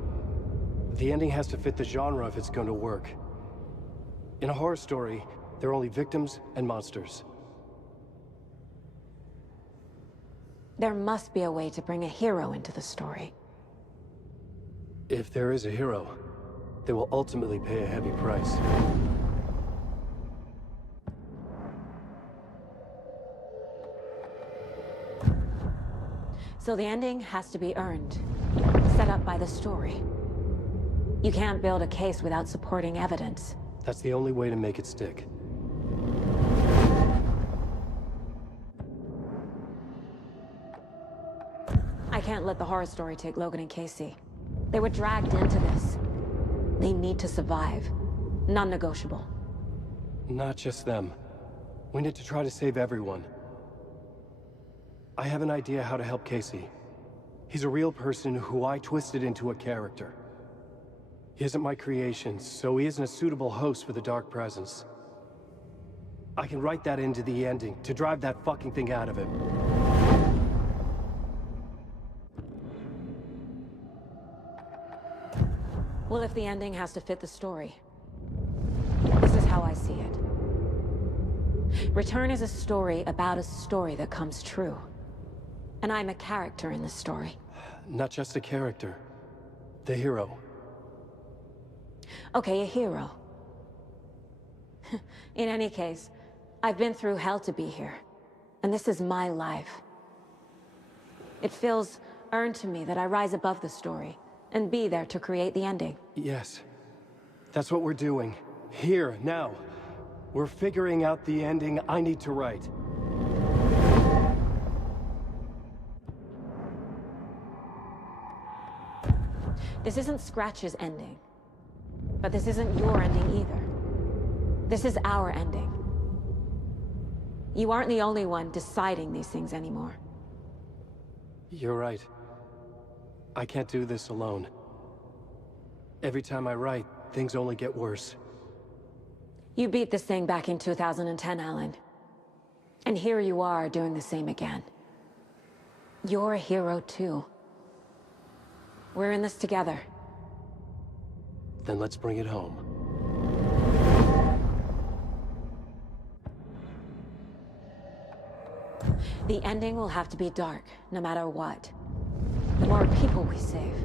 The ending has to fit the genre if it's going to work. In a horror story, there are only victims and monsters. There must be a way to bring a hero into the story. If there is a hero, they will ultimately pay a heavy price. So the ending has to be earned, set up by the story. You can't build a case without supporting evidence. That's the only way to make it stick. I can't let the horror story take Logan and Casey. They were dragged into this. They need to survive. Non-negotiable. Not just them. We need to try to save everyone. I have an idea how to help Casey. He's a real person who I twisted into a character. He isn't my creation, so he isn't a suitable host with a dark presence. I can write that into the ending to drive that fucking thing out of him. Well, if the ending has to fit the story, this is how I see it. Return is a story about a story that comes true. And I'm a character in this story. Not just a character. The hero. Okay, a hero. In any case, I've been through hell to be here. And this is my life. It feels earned to me that I rise above the story and be there to create the ending. Yes. That's what we're doing. Here, now. We're figuring out the ending I need to write. This isn't Scratch's ending. But this isn't your ending either. This is our ending. You aren't the only one deciding these things anymore. You're right. I can't do this alone. Every time I write, things only get worse. You beat this thing back in 2010, Alan. And here you are doing the same again. You're a hero too. We're in this together. Then let's bring it home. The ending will have to be dark, no matter what. The more people we save,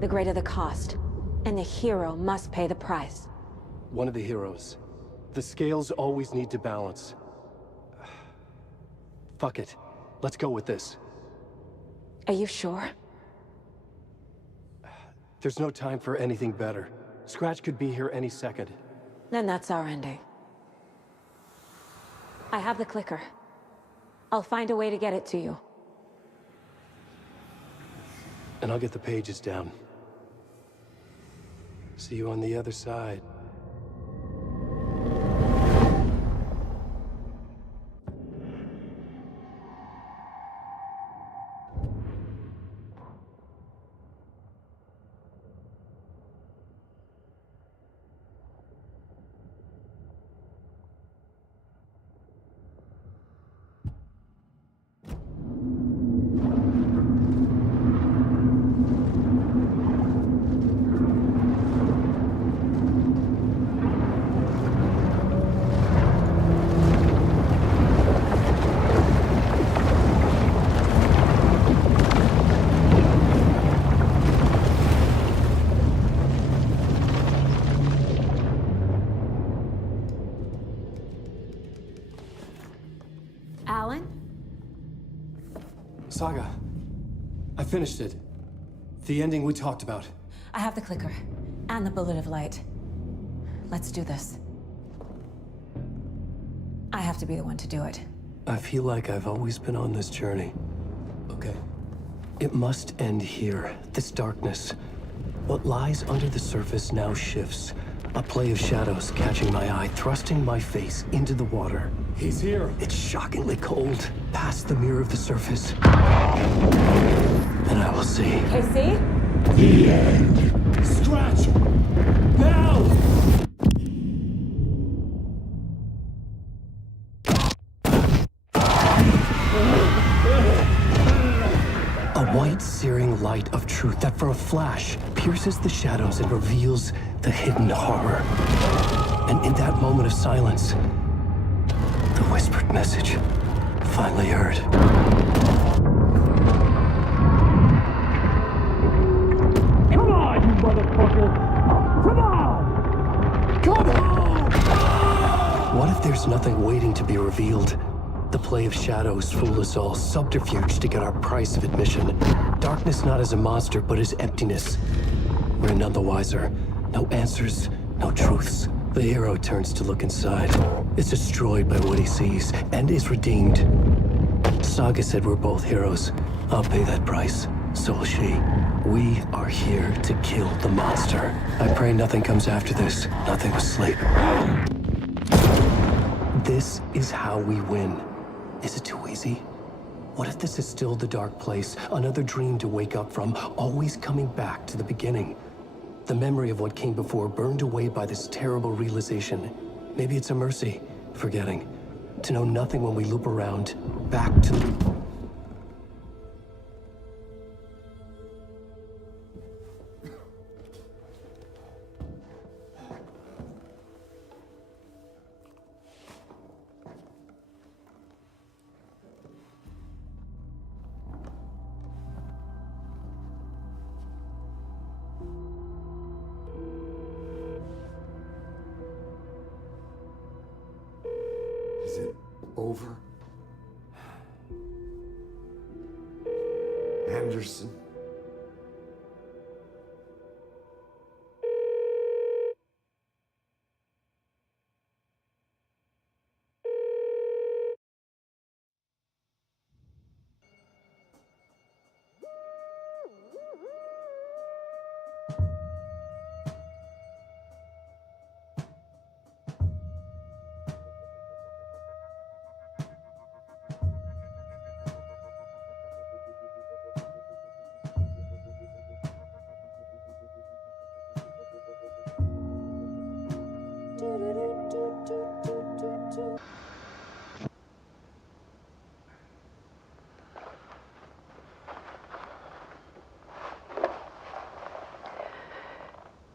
the greater the cost. And the hero must pay the price. One of the heroes. The scales always need to balance. Fuck it. Let's go with this. Are you sure? There's no time for anything better. Scratch could be here any second. Then that's our ending. I have the clicker. I'll find a way to get it to you. And I'll get the pages down. See you on the other side. Alan? Saga, I finished it. The ending we talked about. I have the clicker. And the bullet of light. Let's do this. I have to be the one to do it. I feel like I've always been on this journey. Okay. It must end here. This darkness. What lies under the surface now shifts. A play of shadows catching my eye, thrusting my face into the water. He's here. It's shockingly cold. Past the mirror of the surface. And I will see. Casey? The end. Scratch! Now! A white, searing light of truth that for a flash pierces the shadows and reveals the hidden horror. And in that moment of silence, the whispered message finally heard. Come on, you motherfucker! Come on! Come on! What if there's nothing waiting to be revealed? The play of shadows fool us all, subterfuge to get our price of admission. Darkness not as a monster, but as emptiness. We're none the wiser. No answers, no truths. The hero turns to look inside. Is destroyed by what he sees, and is redeemed. Saga said we're both heroes. I'll pay that price. So will she. We are here to kill the monster. I pray nothing comes after this. Nothing but sleep. This is how we win. Is it too easy? What if this is still the dark place? Another dream to wake up from, always coming back to the beginning. The memory of what came before burned away by this terrible realization. Maybe it's a mercy, forgetting. To know nothing when we loop around, back to the... Is it over? Anderson?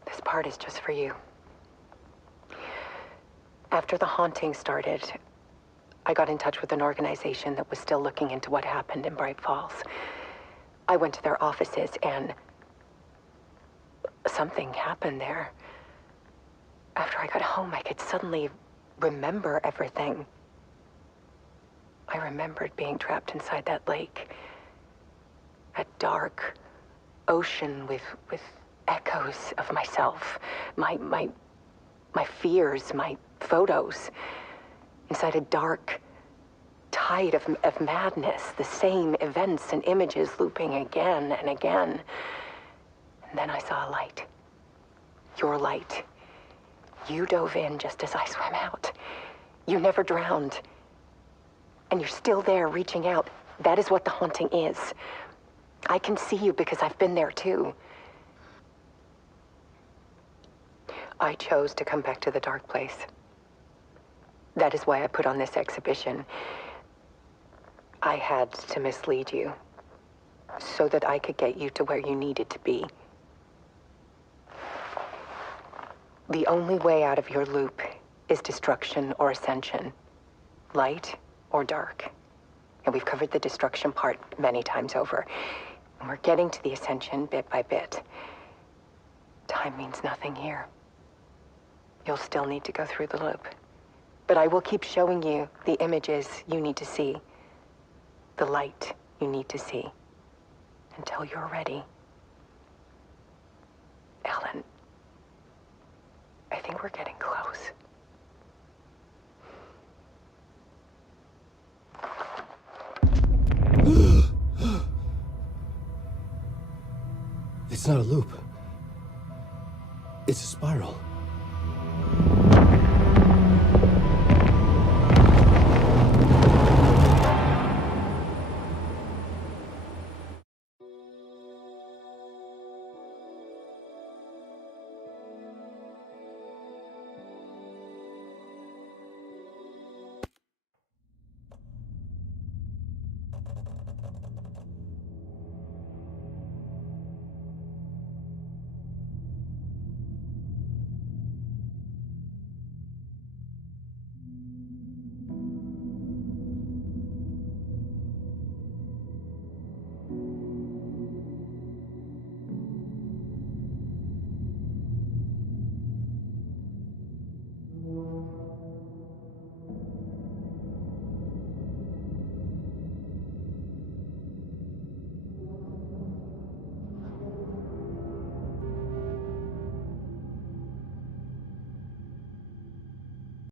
This part is just for you. After the haunting started, I got in touch with an organization that was still looking into what happened in Bright Falls. I went to their offices and something happened there. After I got home, I could suddenly remember everything. I remembered being trapped inside that lake. A dark ocean with echoes of myself. My fears, my photos. Inside a dark tide of madness. The same events and images looping again and again. And then I saw a light. Your light. You dove in just as I swam out. You never drowned. And you're still there reaching out. That is what the haunting is. I can see you because I've been there too. I chose to come back to the dark place. That is why I put on this exhibition. I had to mislead you so that I could get you to where you needed to be. The only way out of your loop is destruction or ascension, light or dark. And we've covered the destruction part many times over. And we're getting to the ascension bit by bit. Time means nothing here. You'll still need to go through the loop. But I will keep showing you the images you need to see. The light you need to see. Until you're ready. Alan, I think we're getting close. It's not a loop. It's a spiral.